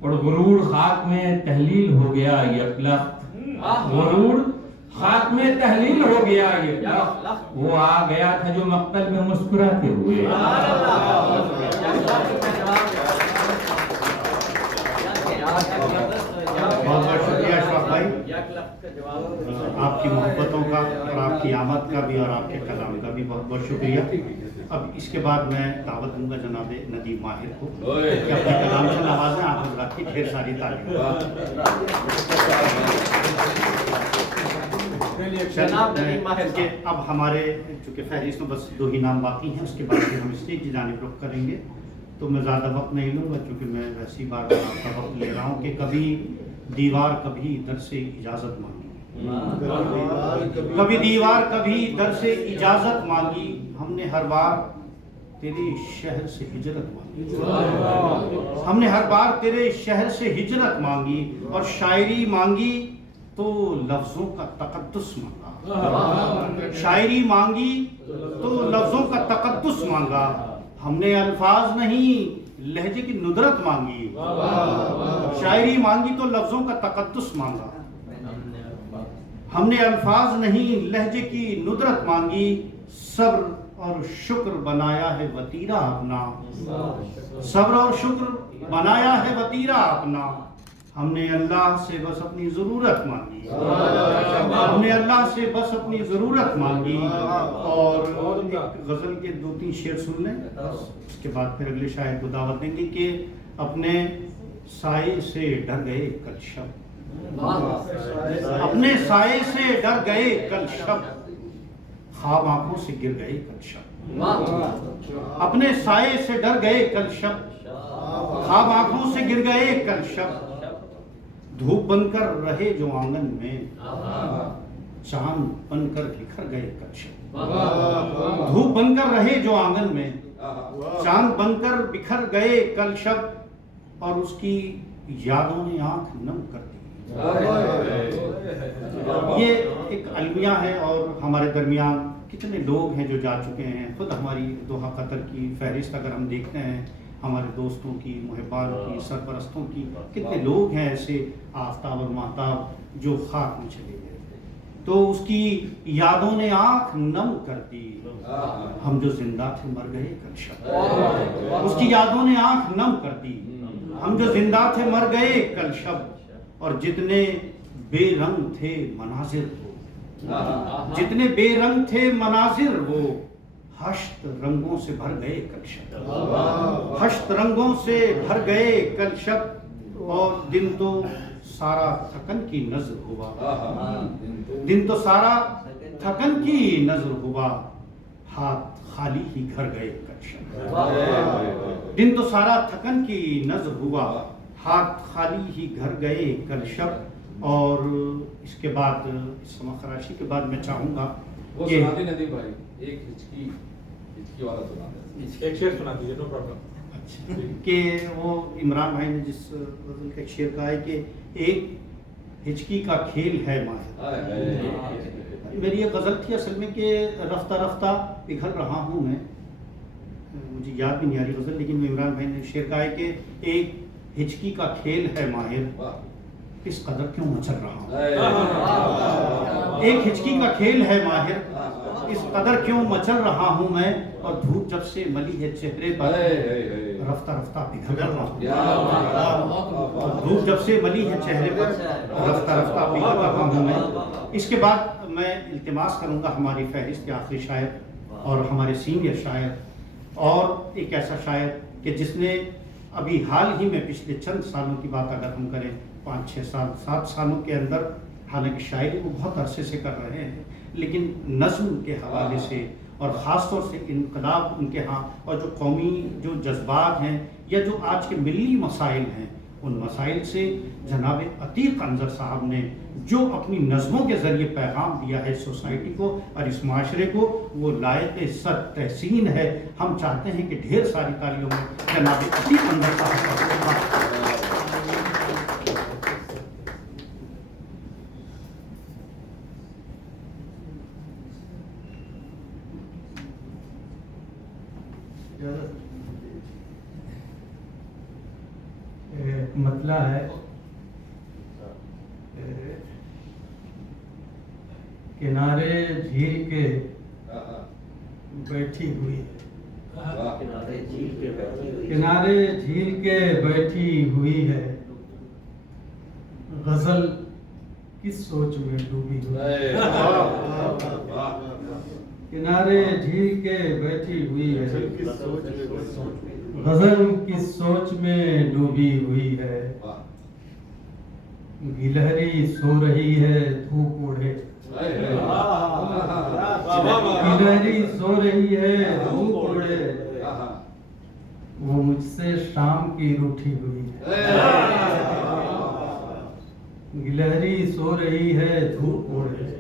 और गुरूर खाक में तहलील हो गया यकलख्त, गुरूर खाक में तहलील हो गया ये, वो आ गया था जो मक्तल में मुस्कुराते हुए। बहुत बहुत शुक्रिया अशरफ भाई, आपकी मोहब्बतों का और आपकी आमद का भी और आपके कलाम का भी बहुत बहुत शुक्रिया। अब इसके बाद मैं दावत दूंगा जनाब नदीम माहिर को कि अपने कलाम से नवाजें। आप हज़रात की ढेर सारी तारीफ। अब हमारे चूँकि फहरिस्त में बस 2 ही नाम बाकी हैं, उसके बाद फिर हम स्टेज की जानिब रुख करेंगे। तो मैं ज़्यादा वक्त नहीं लूँगा क्योंकि मैं वैसी बार आपका वक्त ले रहा हूँ कि कभी दीवार कभी दर से इजाज़त मांगी, कभी दीवार कभी दर से इजाज़त मांगी, हमने हर बार तेरे शहर से हिजरत मांगी, हमने हर बार तेरे शहर से हिजरत मांगी, और शायरी मांगी तो लफ्जों का तकद्दुस मांगा, शायरी मांगी तो लफ्जों का तकद्दुस मांगा, हमने अल्फाज नहीं लहजे की नुदरत मांगी, शायरी मांगी तो लफ्जों का तकद्दुस मांगा, हमने अल्फाज नहीं लहजे की नुदरत मांगी, सब्र और शुक्र बनाया है वतीरा अपना, सब्र और शुक्र बनाया है वतीरा अपना, हमने अल्लाह से बस अपनी ज़रूरत मांगी, हमने अल्लाह से बस अपनी ज़रूरत मांगी। और एक गज़ल के 2-3 शेर सुन लें, उसके बाद फिर अगले शायर को दावत देंगे कि अपने साए से डर गए कल शब, अपने साए से डर गए कल शब, ख्वाब आंखों से गिर गए कल शब, अपने साए से डर गए कल शब, ख्वाब आंखों से गिर गए कल शब, धूप बनकर रहे जो आंगन में, चांद बनकर बिखर गए कल शब, धूप बनकर रहे जो आंगन में, चांद बनकर बिखर गए कल शब, और उसकी यादों ने आंख नम कर दी। ये एक अलमिया है, और हमारे दरमियान कितने लोग हैं जो जा चुके हैं। खुद हमारी दोहा कतर की फहरिस्त अगर हम देखते हैं, हमारे दोस्तों की, मुहिबान की, सरपरस्तों की, कितने लोग हैं ऐसे आफ्ताब और महताब जो खाक में चले गए, तो उसकी यादों ने आंख नम कर दी, हम जो जिंदा थे मर गए कल शब, उसकी यादों ने आंख नम कर दी, हम जो जिंदा थे मर गए कल शब, और जितने बेरंग थे मनाजिर वो, जितने बेरंग थे मनाजिर वो, हश्त रंगों से भर गए कल शब, हश्त रंगों से भर गए कल शब, और दिन तो सारा थकन की नजर हुआ, दिन तो सारा थकन की नजर हुआ, हाथ खाली ही घर गए कल। दिन तो सारा थकन की नजर हुआ, हाथ खाली ही घर गए कल शब। और इसके बाद इस समखराशी के बाद मैं चाहूँगा वो कि सुना दी नदीम भाई, एक हिचकी वाला सुना दे। एक शेर सुना दीजिए, नो प्रॉब्लम। कि वो इमरान भाई ने जिस गज़ल का एक शेर कहा है कि एक हिचकी का खेल है माहिर। मेरी ये गज़ल थी असल में कि रफ्ता रफ्ता पिघल रहा हूँ मैं, मुझे याद भी नहीं आ रही गज़ल, लेकिन इमरान भाई ने शेर कहा है कि एक हिचकी का खेल है माहिर, इस कदर क्यों मचल रहा हूँ। एक हिचकी का खेल है माहिर, इस कदर क्यों मचल रहा हूँ मैं। और धूप जब से मली है चेहरे पर, रफ्ता रफ्ता पिघल रहा हूँ। धूप जब से मली है चेहरे पर, रफ्ता रफ्ता पिघल रहा हूँ मैं। इसके बाद मैं इल्तिमास करूँगा हमारी फहरिस्त के आखिरी शायर और हमारे सीनियर शायर, और एक ऐसा शायर कि जिसने अभी हाल ही में पिछले चंद सालों की बात अगर हम करें, 5, 6 साल 7 सालों के अंदर, हालांकि शायरी वो बहुत अरसे से कर रहे हैं, लेकिन नज़्म के हवाले से और ख़ास तौर से इनकलाब उनके यहाँ, और जो कौमी जो जज्बात हैं या जो आज के मिली मसाइल हैं, उन मसाइल से जनाब अतीक अंजर साहब ने जो अपनी नज़मों के ज़रिए पैगाम दिया है सोसाइटी को और इस माशरे को, वो लायक इज़्ज़त तहसीन है। हम चाहते हैं कि ढेर सारी तालियों में जनाब अतीक अंजर साहब मतला है किनारे झील के बैठी हुई है, किनारे झील के बैठी हुई है, गजल किस सोच में डूबी हुई है। किनारे झील के बैठी हुई है, गजल किस सोच में डूबी हुई है। गिलहरी सो रही है धूप ओढ़े, गिलहरी सो रही है धूप ओढ़े, वो मुझसे शाम की रूठी हुई है। गिलहरी सो रही है धूप ओढ़े,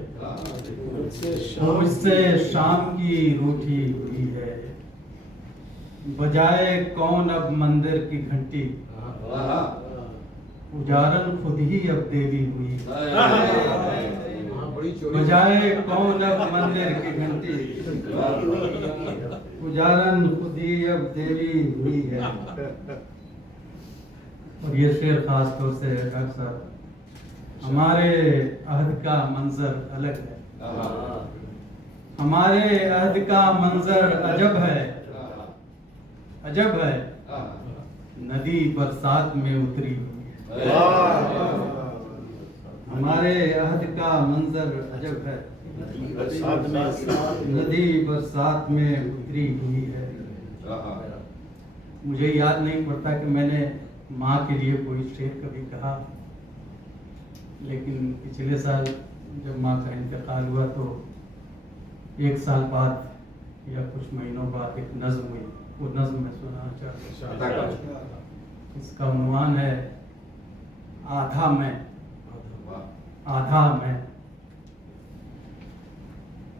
वो मुझसे शाम की रूठी हुई है। बजाए कौन अब मंदिर की घंटी, उजारन खुद ही अब देवी हुई। बजाए कौन अब मंदिर की घंटी, उजारन खुद ही अब देवी हुई है। और ये शेर खास तौर से डॉक्टर साहब, हमारे अहद का मंजर अलग है, हमारे अहद का मंजर अजब है, अजब है, नदी बरसात में उतरी हुई है। हमारे अहद का मंजर अजब है, नदी बरसात में उतरी हुई है। मुझे याद नहीं पड़ता कि मैंने माँ के लिए कोई शेर कभी कहा, लेकिन पिछले साल जब माँ का इंतकाल हुआ तो 1 साल बाद या कुछ महीनों बाद एक नज़्म हुई, वो नज़्म में सुनाना चाहता हूँ। इसका उन्वान है आधा मैं, आधा मैं।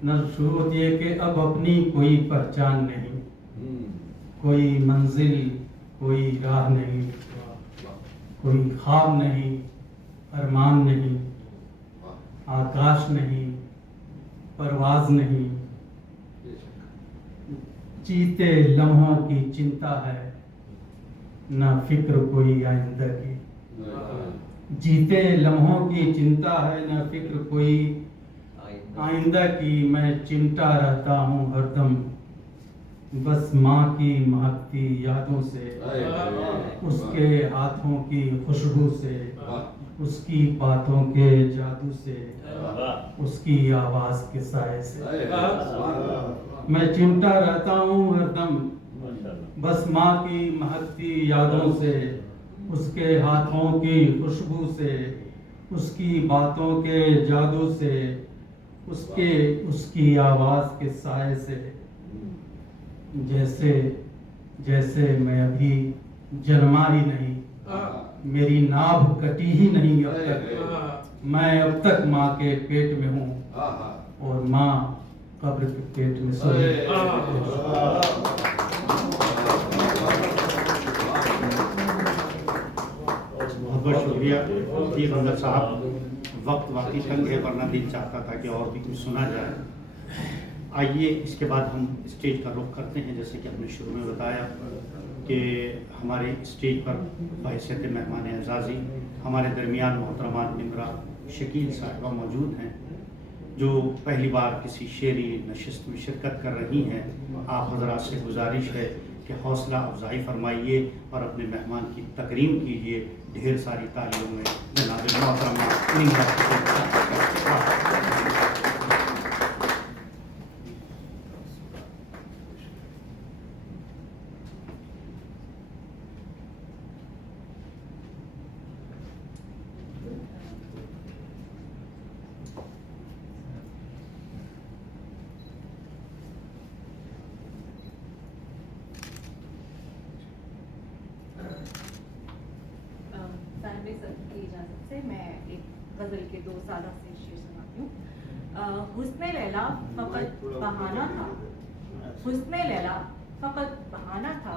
नज़्म शुरू होती है कि अब अपनी कोई पहचान नहीं, कोई मंजिल कोई राह नहीं, कोई ख्वाब नहीं, अरमान नहीं, आकाश नहीं, परवाज नहीं। जीते लम्हों की चिंता है, ना फिक्र कोई आइंदा की। जीते लम्हों की चिंता है, ना फिक्र कोई आइंदा की। मैं चिंता रहता हूँ हरदम, बस माँ की महकती यादों से, उसके हाथों की खुशबू से, उसकी बातों के जादू से, उसकी आवाज के साए से। मैं चिंता रहता हूँ हरदम, बस माँ की महकती यादों से, उसके हाथों की खुशबू से, उसकी बातों के जादू से, उसकी आवाज के साए से। जैसे जैसे मैं अभी जन्मा ही नहीं, मेरी नाभ कटी ही नहीं अब तक, मैं अब तक माँ के पेट में हूँ और माँ कब्र के पेट में सोई। बहुत बहुत शुक्रिया जी बंदर साहब। वक्त वाकई तंग है, वरना दिल चाहता था कि और भी कुछ सुना जाए। आइए इसके बाद हम स्टेज का रुख करते हैं। जैसे कि हमने शुरू में बताया कि हमारे स्टेज पर बहैसियत मेहमान एजाज़ी हमारे दरमियान मोहतरमा निमरा शकील साहिबा मौजूद हैं, जो पहली बार किसी शेरी नशिस्त में शिरकत कर रही हैं। आप हजरात से गुजारिश है कि हौसला अफजाई फरमाइए और अपने मेहमान की तकरीम कीजिए। ढेर सारी तालियों में जनाब मोहतरमा निमरा की इजाज़त से मैं एक गज़ल के 2 सादा से शेर सुनाती हूँ। हुस्ने लैला फ़क़त बहाना था, हुस्ने लैला फ़क़त बहाना था,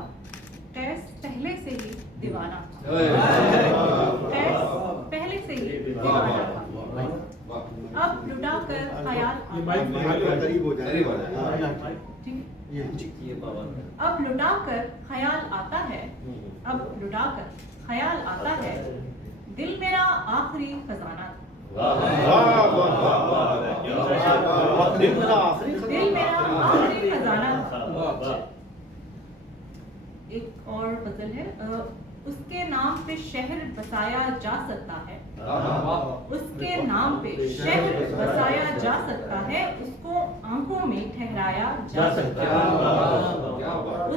कैस पहले से ही दीवाना था, कैस पहले से ही दीवाना था। अब लुटा कर ख्याल अब लुटा कर ख्याल आता है, अब लुटा कर ख्याल आता है, दिल मेरा आखिरी खजाना था, दिल मेरा आखिरी खजाना था। एक और गजल है, उसके नाम पे शहर बसाया जा सकता है, उसके नाम पे शहर बसाया जा सकता है, उसको आंखों में ठहराया जा सकता है,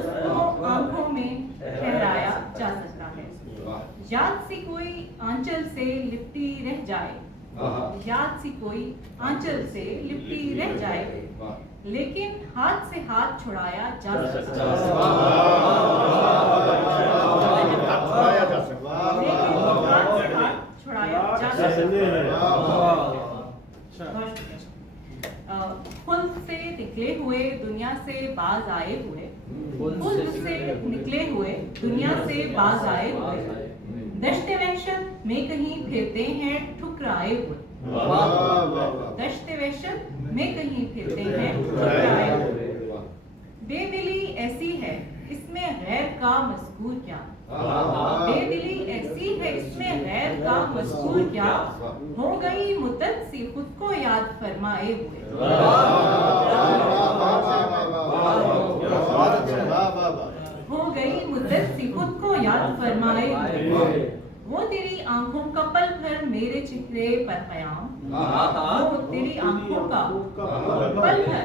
उसको आंखों में ठहराया जा सकता है। याद सी कोई आंचल से लिपटी रह जाए, याद सी कोई आंचल से लिपटी रह जाए, लेकिन हाथ से हाथ छुड़ाया जा सकता है, लेकिन हाथ से हाथ छुड़ाया जा सकता है। खुद से निकले हुए दुनिया से बाज आए हुए, खुद से निकले हुए दुनिया से बाज आए हुए, दश्ते वहशत में कहीं फिरते हैं ठुकराए हुए, दश्ते वहशत में कहीं फिरते हैं ठुकराए हुए। बेदिली ऐसी है इसमें गैर का मज़कूर क्या, बेदिली ऐसी है इसमें गैर का मज़कूर क्या, हो गई मुद्दत सी खुद को याद फरमाए हुए, हो गई मुद्दत सी खुद को याद फरमाए हुए। वो तेरी आंखों का पल भर मेरे चेहरे पर क़याम, वो तेरी आंखों का पल भर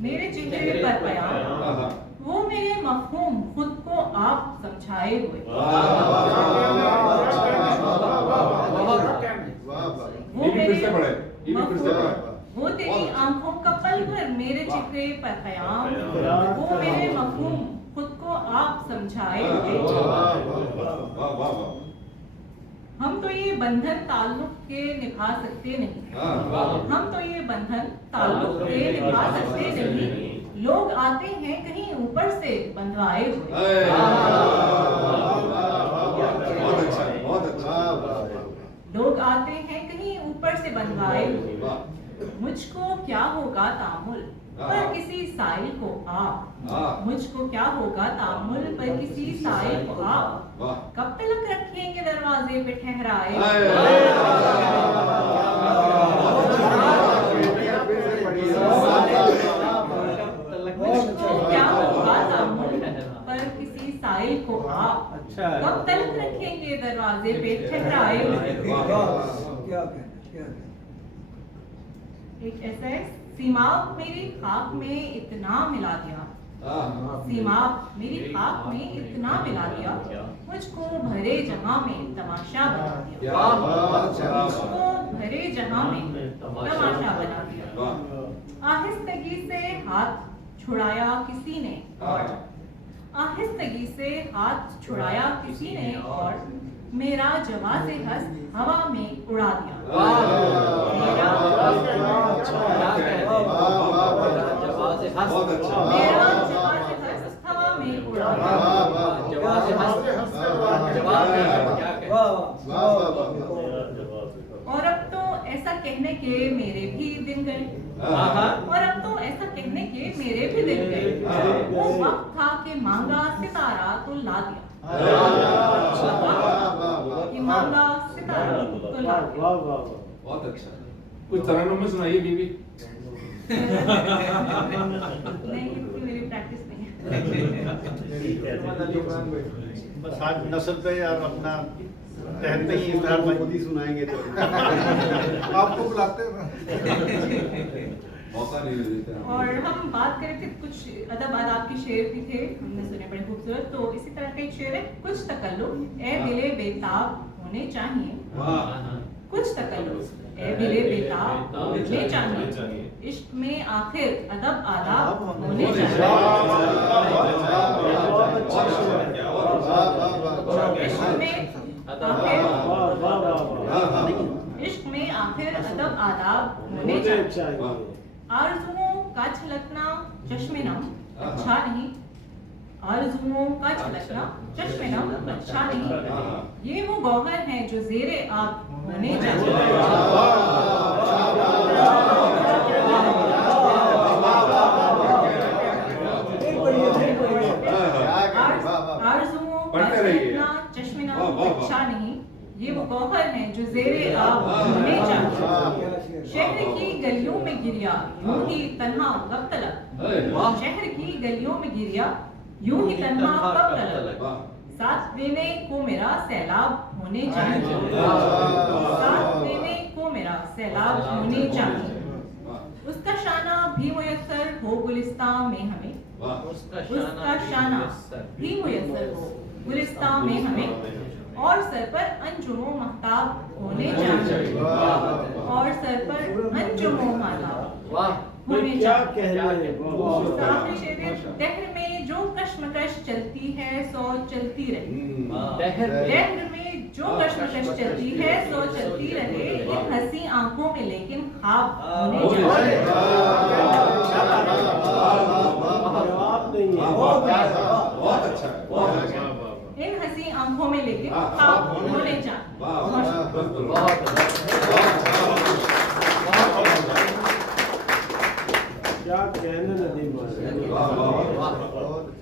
मेरे चेहरे पर क़याम, वो मेरे मफ़हूम खुद को आप समझाए हुए, वो तेरी आंखों का पल भर मेरे चेहरे पर क़याम, वो मेरे मफ़हूम खुद को आप समझाए हुए। हम तो ये बंधन ताल्लुक के निभा सकते नहीं, हम तो ये बंधन ताल्लुक के निभा सकते नहीं, लोग आते हैं कहीं ऊपर से बंधवाए हुए, लोग आते हैं कहीं ऊपर से बंधवाए हुए। मुझको क्या होगा तामुल पर किसी साइल को आप, मुझको क्या होगा तामुल पर किसी साइल को आप, कब तलक रखेंगे दरवाजे पे ठहराए, मुझको क्या होगा तामुल पर किसी साइल को आप, कब तलक रखेंगे दरवाजे पे ठहराए। एक ऐसा है, सीमाब मेरी खाक में इतना मिला दिया, सीमाब मेरी खाक में इतना मिला दिया, मुझको भरे जहां में तमाशा बना दिया, मुझको भरे जहां में तमाशा बना दिया। आहिस्तगी से हाथ छुड़ाया किसी ने और आहिस्तगी से हाथ छुड़ाया किसी ने और मेरा जवाज़े हस्त हवा में उड़ा दिया। मेरा जवाज़े हस्त हवा में उड़ा और अब तो ऐसा कहने के मेरे भी दिन गए और अब तो ऐसा कहने के मेरे भी दिन गए। वो वक्त था कि मांगा सितारा तो ला दिया। कि मांगा सितारा तो ला दिया। बहुत अच्छा। कुछ तरन्नुम में सुनाइए बीबी। नहीं, मेरी प्रैक्टिस नहीं है। बस आज नस्ल पे और अपना कहते ही खुद ही सुनाएंगे तो आपको बुलाते हैं। मौका नहीं देते। और हम बात करें थे कुछ अदब आदाब के शेर भी थे, हमने सुने बड़े खूबसूरत। तो इसी तरह का एक शेर है, कुछ तकल्लुफ ए दिले बेताब होने चाहिए। कुछ तकल्लुफ ए दिले बेताब होने चाहिए। इश्क में आखिर अदब आदाब होने चाहिए। इश्क में आखिर अदब आदाब होने चाहिए। आरज़ुओं का छलकना चश्मे नम अच्छा नहीं। आरज़ुओं का छलकना चश्मे नम अच्छा नहीं। ये वो गौहर हैं जो ज़ेरे आब होने चाहिए। आरज़ुओं का छलकना चश्मे नम अच्छा नहीं। ये वो गौहर हैं जो ज़ेरे आब होने चाहिए। शहर की गलियों में गिरिया यूं ही तन्हा कब तलक। शहर की गलियों में गिरिया यूं ही तन्हा कब तलक। साथ देने को मेरा सैलाब होने चाहिए। साथ देने को मेरा सैलाब होने चाहिए। उसका शाना भी मुयस्सर हो गुलिस्तान में हमें। उसका शाना भी मुयस्सर हो गुलिस्तान में हमें। और सर पर अंजुमो महताब होने चाहिए। और सर पर अंजुमो महताब होने चाहिए। दहर में जो कश्मकश चलती है सो चलती रहे। दहर में जो कश्मकश चलती है सो चलती रहे। इन हंसी आंखों में लेकिन ख्वाब होने चाहिए। बहुत अच्छा। इन हंसी आंखों में लेकिन ख्वाब होने चाहिए। क्या कहने नदीम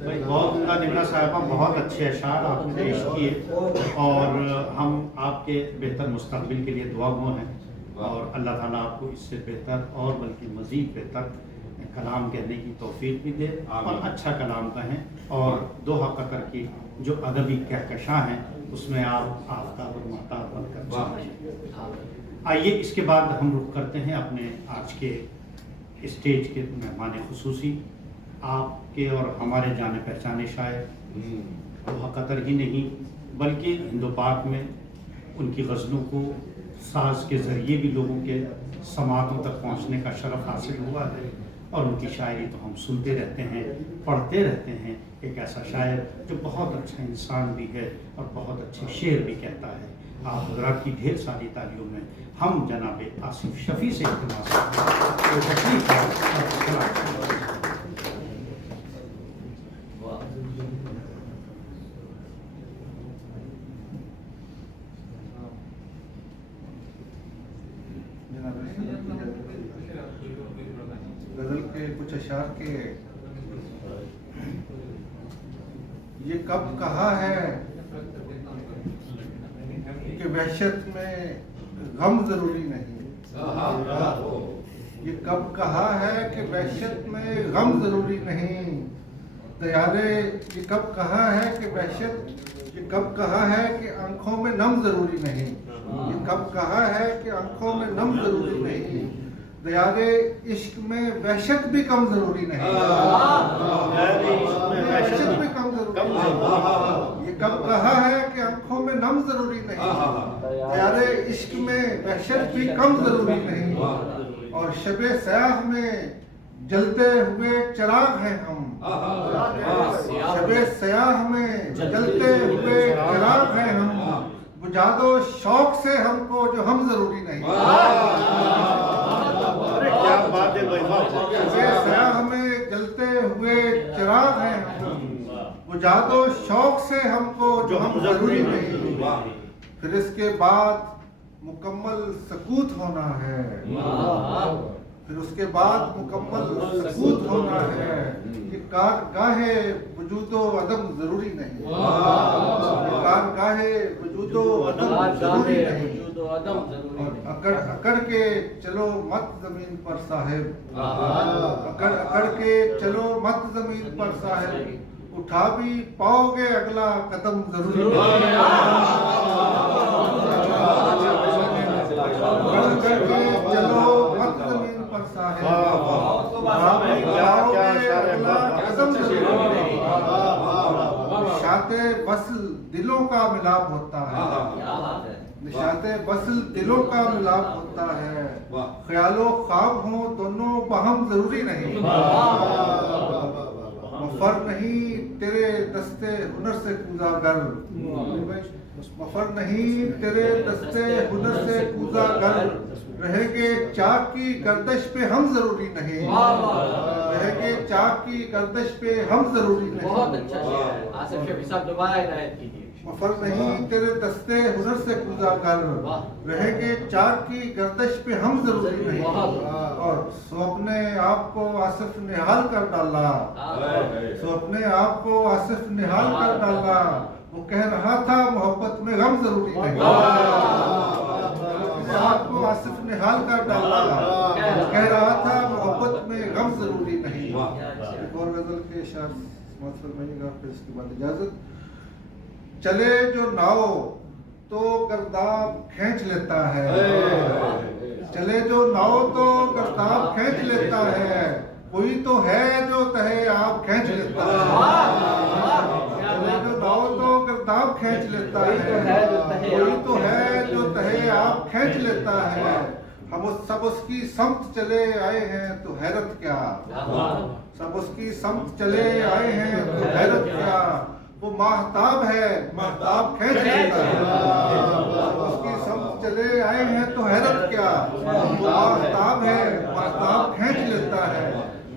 भाई बहुत उम्दा निमरा साहिबा, बहुत अच्छे अशार आपने पेश किए और हम आपके बेहतर मुस्तकबिल के लिए दुआगो हैं और अल्लाह ताला आपको इससे बेहतर और बल्कि मज़ीद बेहतर कलाम कहने की तौफीक भी दे और अच्छा कलाम कहें और दोहा कतर की जो अदबी कहकशा हैं उसमें आप आफ्ताब और महताब बनकर। आइए इसके बाद हम रुख करते हैं अपने आज के स्टेज के मेहमान खुसूसी, आपके और हमारे जाने पहचाने शायर दोहा कतर ही नहीं बल्कि हिंदो पाक में उनकी गज़लों को साज के ज़रिए भी लोगों के समातों तक पहुँचने का शरफ हासिल हुआ है और उनकी शायरी तो हम सुनते रहते हैं, पढ़ते रहते हैं। एक ऐसा शायर जो बहुत अच्छा इंसान भी है और बहुत अच्छे शेर भी कहता है। आप हज़रात की ढेर सारी तालियों में हम जनाब आसिफ शफ़ी से इल्तिमास गजल के कुछ अशार के ये कब कहा है कि वहशत में गम जरूरी नहीं। ये कब कहा है कि वहशत में गम जरूरी नहीं। दयाले ये कब कहा है कि वहशत, ये कब कहा है कि आंखों में नम जरूरी नहीं। ये कब कहा है कि आंखों में नम जरूरी नहीं। दयाले इश्क में वहशत भी कम जरूरी नहीं। वहशत भी कम जरूरी नहीं। ये कब कहा है कि आंखों में नम जरूरी नहीं। दयाले इश्क में वहशत भी कम जरूरी नहीं। और शबे सयाह में जलते हुए चिराग हैं हम, शबे सयाह में जलते हुए चिराग हैं हम, बुझा दो शौक से हमको जो हम जरूरी नहीं। अरे क्या बात है भाई, शबे सयाह में जलते हुए चिराग हैं हम, बुझा दो शौक से हमको जो हम जरूरी नहीं। फिर इसके बाद मुकम्मल सकूत होना है, फिर उसके बाद मुकम्मल सकूत होना है कि कारगाहे वजूदो अदम जरूरी नहीं, कारगाहे वजूदो अदम जरूरी नहीं। अकड़ अकड़ के चलो मत जमीन पर साहिब, अकड़ अकड़ के चलो मत जमीन पर साहिब, उठा भी पाओगे अगला कदम जरूरी नहीं। चलो मत जमीन पर साहिब, निशाते वस्ल दिलों का मिलाप होता है, निशाते वस्ल दिलों का मिलाप होता है, ख्यालो ख्वाब हो दोनों बहम जरूरी नहीं। मफर नहीं तेरे दस्ते हुनर से कूदा कर, मफर नहीं तेरे दस्ते हुनर से कूदा कर, रहेंगे चाक की गर्दश पे हम जरूरी नहीं, रहेंगे चाक की गर्दश पे हम जरूरी नहीं। बहुत अच्छा शेर, आसिफ शफी साहब दोबारा इनायत कीजिए। मफर नहीं तेरे दस्ते हुनर से कूदा कर, रहेंगे चाक की गर्दश पे हम जरूरी नहीं। और सो अपने आप को आसिफ निहाल कर डाला, सो अपने आप को आसिफ निहाल कर डाला, वो कह रहा था मोहब्बत में गम जरूरी नहीं। आपको आसिफ निहाल कर डाला, कह रहा था मोहब्बत में गम जरूरी नहीं। एक और गजल के शेर समाप्त फरमाइएगा, फिर इसके बाद इजाजत। चले जो नाव तो गर्दाब खींच लेता है, चले जो नाव तो गर्दाब खींच लेता है, कोई तो है जो तहे आप खींच लेता है। चले जो नाव तो गर्दाब खींच लेता है, कोई तो है जो तहे आप खींच लेता है। हम सब उसकी समत चले आए हैं तो हैरत क्या, सब उसकी समत चले आए हैं तो हैरत क्या, वो महताब है महताब खींच लेता है। उसकी समत चले आए हैं तो हैरत क्या, वो महताब है महताब खींच लेता है।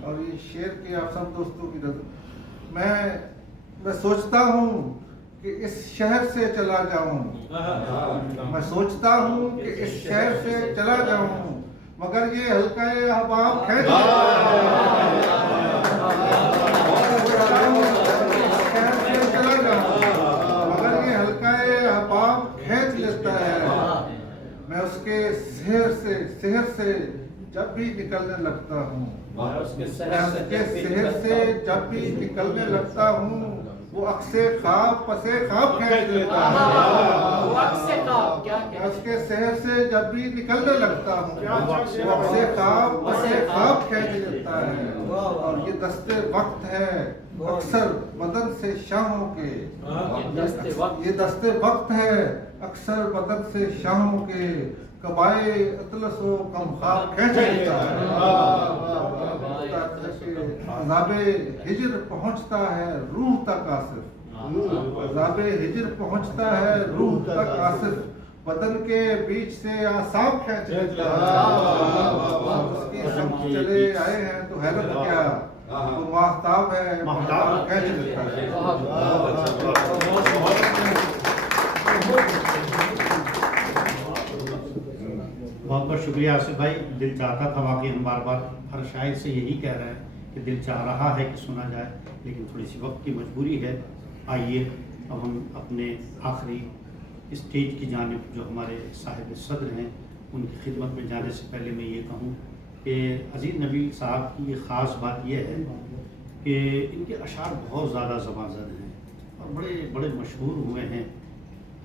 और ये शेर के आप सब दोस्तों की नजर मैं सोचता हूँ कि इस शहर से चला जाऊं, मैं सोचता हूँ कि इस शहर से चला जाऊं, मगर ये हल्का अहबाब खींच चला जाऊं, मगर ये हल्का अहबाब खींच लेता है। मैं उसके शहर से जब भी निकलने लगता हूँ, मैं उसके शहर से जब भी निकलने लगता हूँ, वो अक्से ख्वाब पसे ख्वाब खींच लेता है। वो अक्से ख्वाब क्या क्या, उसके शहर से जब भी निकलने लगता हूँ, वो अक्से ख्वाब पसे ख्वाब खींच लेता है। और ये दस्ते वक्त है अक्सर बदन से शाहों के, ये दस्ते वक्त है अक्सर बदन से शाहों के, कबाए अतलसो कम ख्वाब खींच लेता है। अज़ाबे हिज्र पहुंचता है रूह तक आसिफ, अज़ाबे हिज्र पहुंचता है रूह तक आसिफ, बदन के बीच से आसाब खींच लेता है। उसकी समझ चले आए हैं तो हैरत क्या, वो महताब है महताब खींच लेता है। बहुत बहुत शुक्रिया आसिफ भाई। दिल चाहता था वाकई, हम बार बार हर शायर से यही कह रहे हैं कि दिल चाह रहा है कि सुना जाए, लेकिन थोड़ी सी वक्त की मजबूरी है। आइए अब हम अपने आखिरी स्टेज की जानिब जो हमारे साहिब सदर हैं उनकी खिदमत में जाने से पहले मैं ये कहूँ कि अज़ीज़ नबी साहब की ये ख़ास बात यह है कि इनके अशार बहुत ज़्यादा ज़बाज़द हैं और बड़े बड़े मशहूर हुए हैं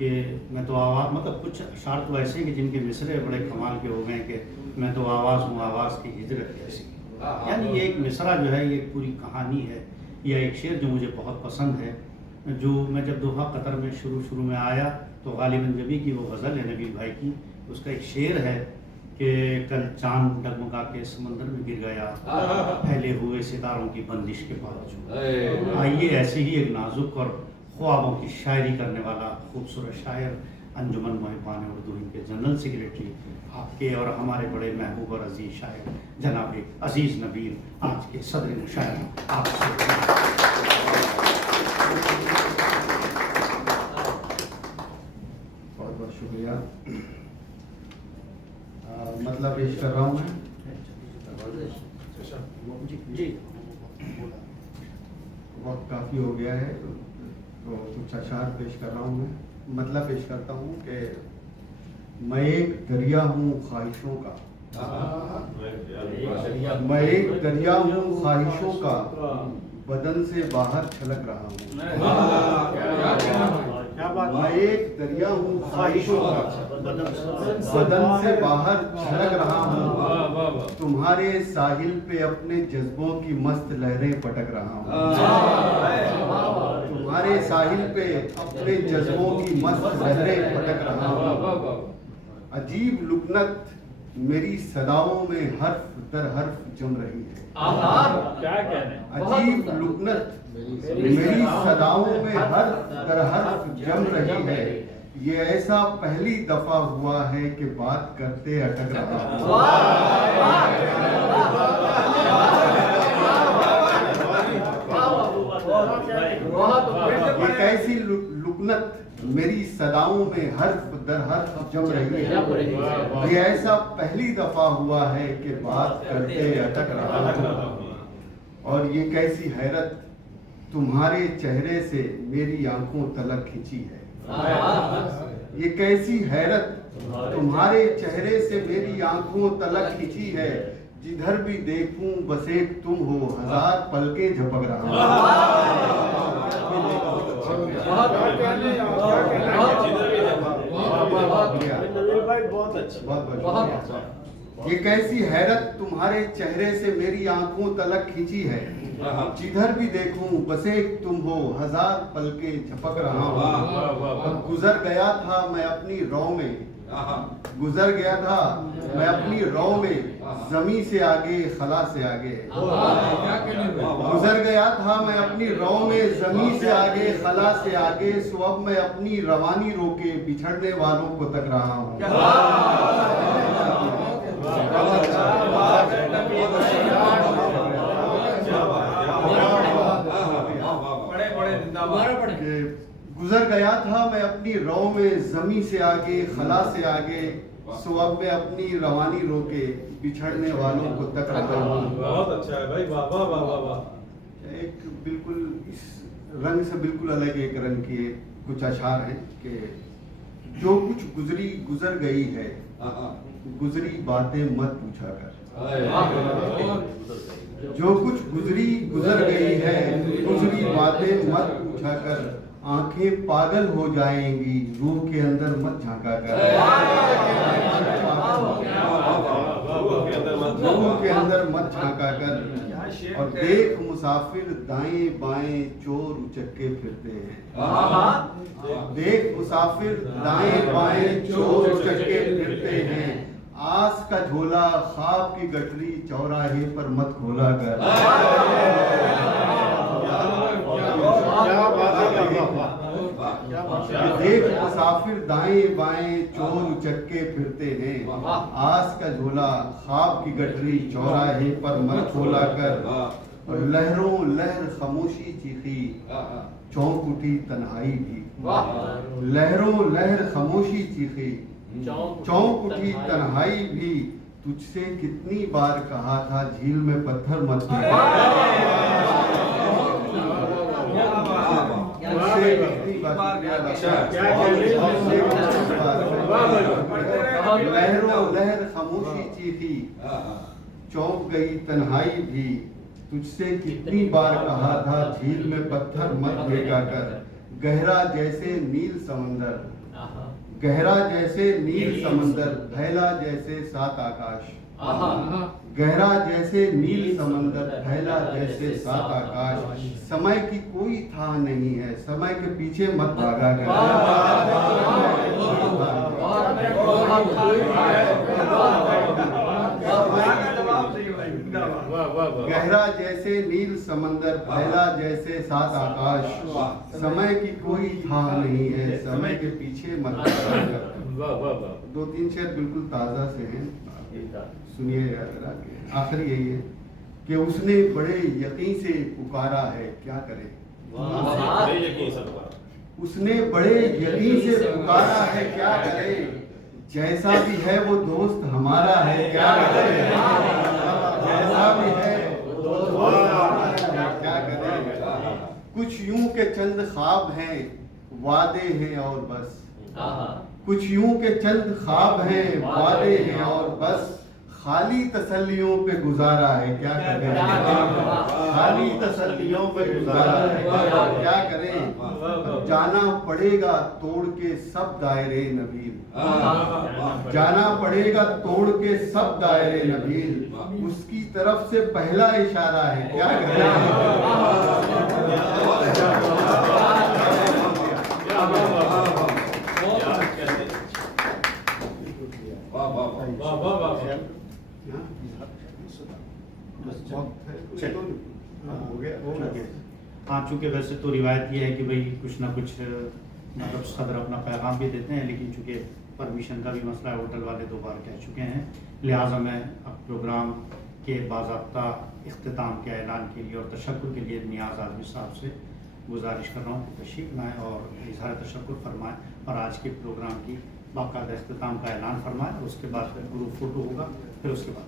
कि मैं तो आवाज़, मतलब कुछ अशार तो ऐसे कि जिनके मिसरे बड़े कमाल के हो गए कि मैं तो आवाज़ हूँ आवाज़ की हिजरत ऐसी। यानी ये एक मिसरा जो है ये एक पूरी कहानी है। यह एक शेर जो मुझे बहुत पसंद है, जो मैं जब दोहा कतर में शुरू में आया तो गालिबन जबी की वो गज़ल है नबील भाई की, उसका एक शेर है कि कल चांद डगमगा के समंदर में गिर गया फैले हुए सितारों की बंदिश के बावजूद। आइए ऐसे ही एक नाजुक और ख्वाबों की शायरी करने वाला खूबसूरत शायर अंजुमन मोहिबान उर्दू के जनरल सेक्रेटरी आपके और हमारे बड़े महबूब और अजीज शायर जनाब अजीज़ नबीर आज के सदर मुशायरा आपसे बहुत बहुत शुक्रिया। मतलब पेश कर रहा हूँ मैं जी वक्त काफ़ी हो गया है तो कुछ अशार पेश कर रहा हूँ मैं। मतलब पेश करता हूँ कि मैं एक दरिया हूँ ख्वाहिशों का, मैं एक दरिया हूँ ख्वाहिशों का, बदन से बाहर छलक रहा हूँ। मैं एक दरिया हूँ ख्वाहिशों का, बदन से बाहर छलक रहा हूँ। तुम्हारे साहिल पे अपने जज्बों की मस्त लहरें पटक रहा हूँ। तुम्हारे साहिल पे अपने जज्बों की मस्त लहरें पटक रहा हूँ। अजीब लुकनत मेरी सदाओं में हर्फ दर हर्फ जम रही है। क्या कहने? अजीब लुकनत मेरी सदाओं में हर्फ दर हर्फ जम रही है। ये ऐसा पहली दफा हुआ है कि बात करते अटक रहा हूँ। ये कैसी लुकनत मेरी सदाओं में हर्फ दर हर्फ जम रही है। ये ऐसा पहली दफा हुआ है कि बात करते अटक रहा हूँ। और ये कैसी हैरत तुम्हारे चेहरे से मेरी आंखों तलक खिंची है। ये कैसी हैरत तुम्हारे चेहरे से मेरी आंखों तलक खिंची है। जिधर भी देखूं बस एक तुम हो, हजार पलकें झपक रहा हूं। ये कैसी हैरत तुम्हारे चेहरे से मेरी आंखों तलक खिंची है। जिधर भी देखूं बस एक तुम हो, हजार पलकें झपक रहा हूँ। गुजर गया था मैं अपनी रौ में, गुजर गया था मैं अपनी रौ में, जमी से आगे खला से आगे। गुजर गया था मैं अपनी रौ में, जमी से आगे खला से आगे। सो अब मैं अपनी रवानी रोके बिछड़ने वालों को तक रहा हूँ। गुजर गया था मैं अपनी रौ में, जमी से आगे खला से आगे। सो अब मैं अपनी रवानी रोके बिछड़ने वालों को तक रहा हूँ। बहुत अच्छा है भाई, वाह वाह वाह वाह वाह। एक बिल्कुल इस रंग से बिल्कुल अलग एक रंग के कुछ अशार हैं कि जो कुछ गुजरी गुजर गई है, गुजरी बातें मत पूछा कर। जो कुछ गुजरी गुजर गई है, गुजरी बातें मत पूछा कर। आंखें पागल हो जाएंगी, रूह के अंदर मत झांका कर। रूह के अंदर मत झांका कर। और देख मुसाफिर दाएं बाएं चोर उचक्के फिरते हैं। देख मुसाफिर दाएं बाएं चोर उचक्के फिरते हैं। आस का झोला ख्वाब की गठरी चौराहे पर मत खोला कर। देख मुसाफिर दाएं बाएं चोर उचक्के फिरते हैं। आस का झोला ख्वाब की गठरी चौराहे पर मत खोला कर। और लहरों लहर खामोशी चीखी, चौंक उठी तन्हाई भी। लहरों लहर खामोशी चीखी, चौंक उठी तन्हाई भी। तुझसे कितनी बार कहा था झील में पत्थर मत फेंक। लहरों लहर खामोशी चीखी, चौंक गई तन्हाई भी। तुझसे कितनी बार कहा था झील में पत्थर मत फेंका कर। गहरा जैसे नील समंदर, गहरा जैसे नील समंदर, फैला जैसे सात आकाश। गहरा जैसे नील समंदर, फैला जैसे सात आकाश। समय की कोई था नहीं है, समय के पीछे मत भागा कर। नील समंदर फैला जैसे सात आकाश। समय की कोई था नहीं है, समय के पीछे मत भागो। 2-3 शेर बिल्कुल ताज़ा से हैं, सुनिए जरा। आखिर यही है कि उसने बड़े यकीन से पुकारा है, क्या करे। उसने बड़े यकीन से पुकारा है, क्या करे। जैसा भी है वो दोस्त हमारा है, क्या करे। जैसा भी है वो दोस्त हमारा है, क्या करे। कुछ यूं के चंद ख्वाब हैं, वादे हैं और बस। कुछ यूं के चंद ख्वाब हैं, वादे हैं और बस। खाली तसल्लियों पे गुजारा है, क्या करें। खाली तसल्लियों पे गुजारा है, क्या करें। जाना पड़ेगा तोड़ के सब दायरे नबील। जाना पड़ेगा तोड़ के सब दायरे नबील। उसकी तरफ से पहला इशारा है, क्या हाँ, चूँकि वैसे तो रिवायत ये है कि भाई कुछ ना कुछ मतलब सदर अपना पैगाम भी देते हैं, लेकिन चूँकि परमिशन का भी मसला है, होटल वाले 2 बार कह चुके हैं, लिहाजा मैं अब प्रोग्राम के बाज़ाब्ता इख्तिताम के ऐलान के लिए और तशक्कुर के लिए नियाज़ आज़मी साहब से गुजारिश कर रहा हूँ कि तशरीफ़ लाएँ और इज़हार तशक्कुर फरमाएँ और आज के प्रोग्राम की बाकायदा इख्तिताम का ऐलान फरमाएँ। और उसके बाद फिर ग्रुप फ़ोटो होगा, फिर उसके बाद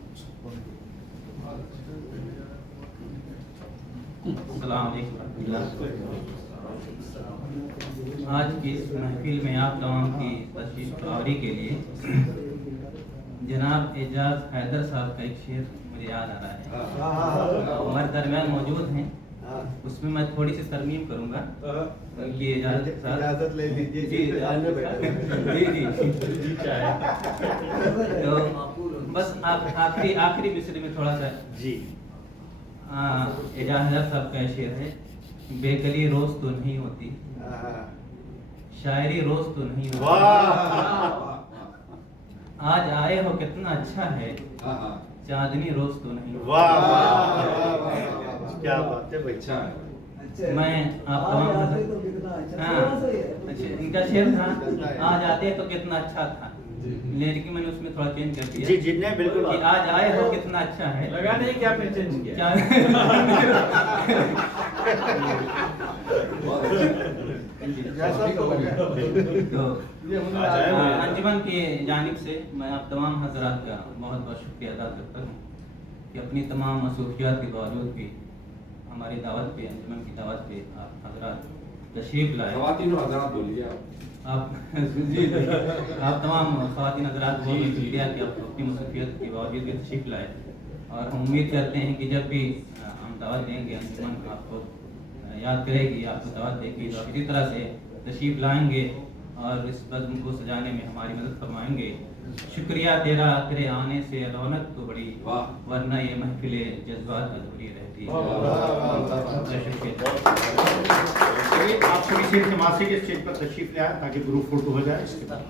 आज की इस महफिल में आप तमाम की तशरीफ आवरी के लिए जनाब एजाज हैदर साहब का एक शेर मुझे याद आ रहा है, हमारे दरमियान मौजूद हैं। उसमें मैं थोड़ी सी तरमीम करूंगा, उनकी इजाजत ले लीजिए। जी तो बस आखिरी मिसरे में थोड़ा सा जी एजाज हैदर साहब का शेर है, बेकली रोज तो नहीं होती, शायरी रोज तो नहीं होती। आज आए हो कितना अच्छा है, चांदनी रोज तो नहीं। क्या बात है भाई। मैं अच्छा इनका शेर था, आज आते तो कितना अच्छा था, लेकिन मैंने उसमें थोड़ा चेंज कर दिया। जी जी नहीं बिल्कुल, कि आज आए हो कितना अच्छा है, लगा नहीं कि आपने चेंज किया। अंजुमन की जानिब से मैं आप तमाम हजरात का बहुत बहुत शुक्रिया अदा करता हूँ कि अपनी तमाम मसरूफियात के बावजूद भी हमारी दावत पे, अंजुमन की दावत पे आप हजरात तशरीफ लाए। ख़वातीन और हजरात बोलिए आप जी आप तमाम ख़वातीन हजरात को शुक्रिया कि आप अपनी मसरूफियत के बावजूद भी तशरीफ लाए, और हम उम्मीद करते हैं कि जब भी हम दावत देंगे अंजुमन आपको याद करेगी, आपको दावत देगी, तो इसी तरह से तशरीफ लाएंगे और इस बज़्म को सजाने में हमारी मदद फरमाएंगे। शुक्रिया तेरा, तेरे आने से रौनक तो बड़ी, वरना ये महफिले जज्बात अधूरी रहती। आप सभी से जमात से के स्टेज पर तशरीफ ले आए ताकि ग्रुप फोटो हो जाए। इसके बाद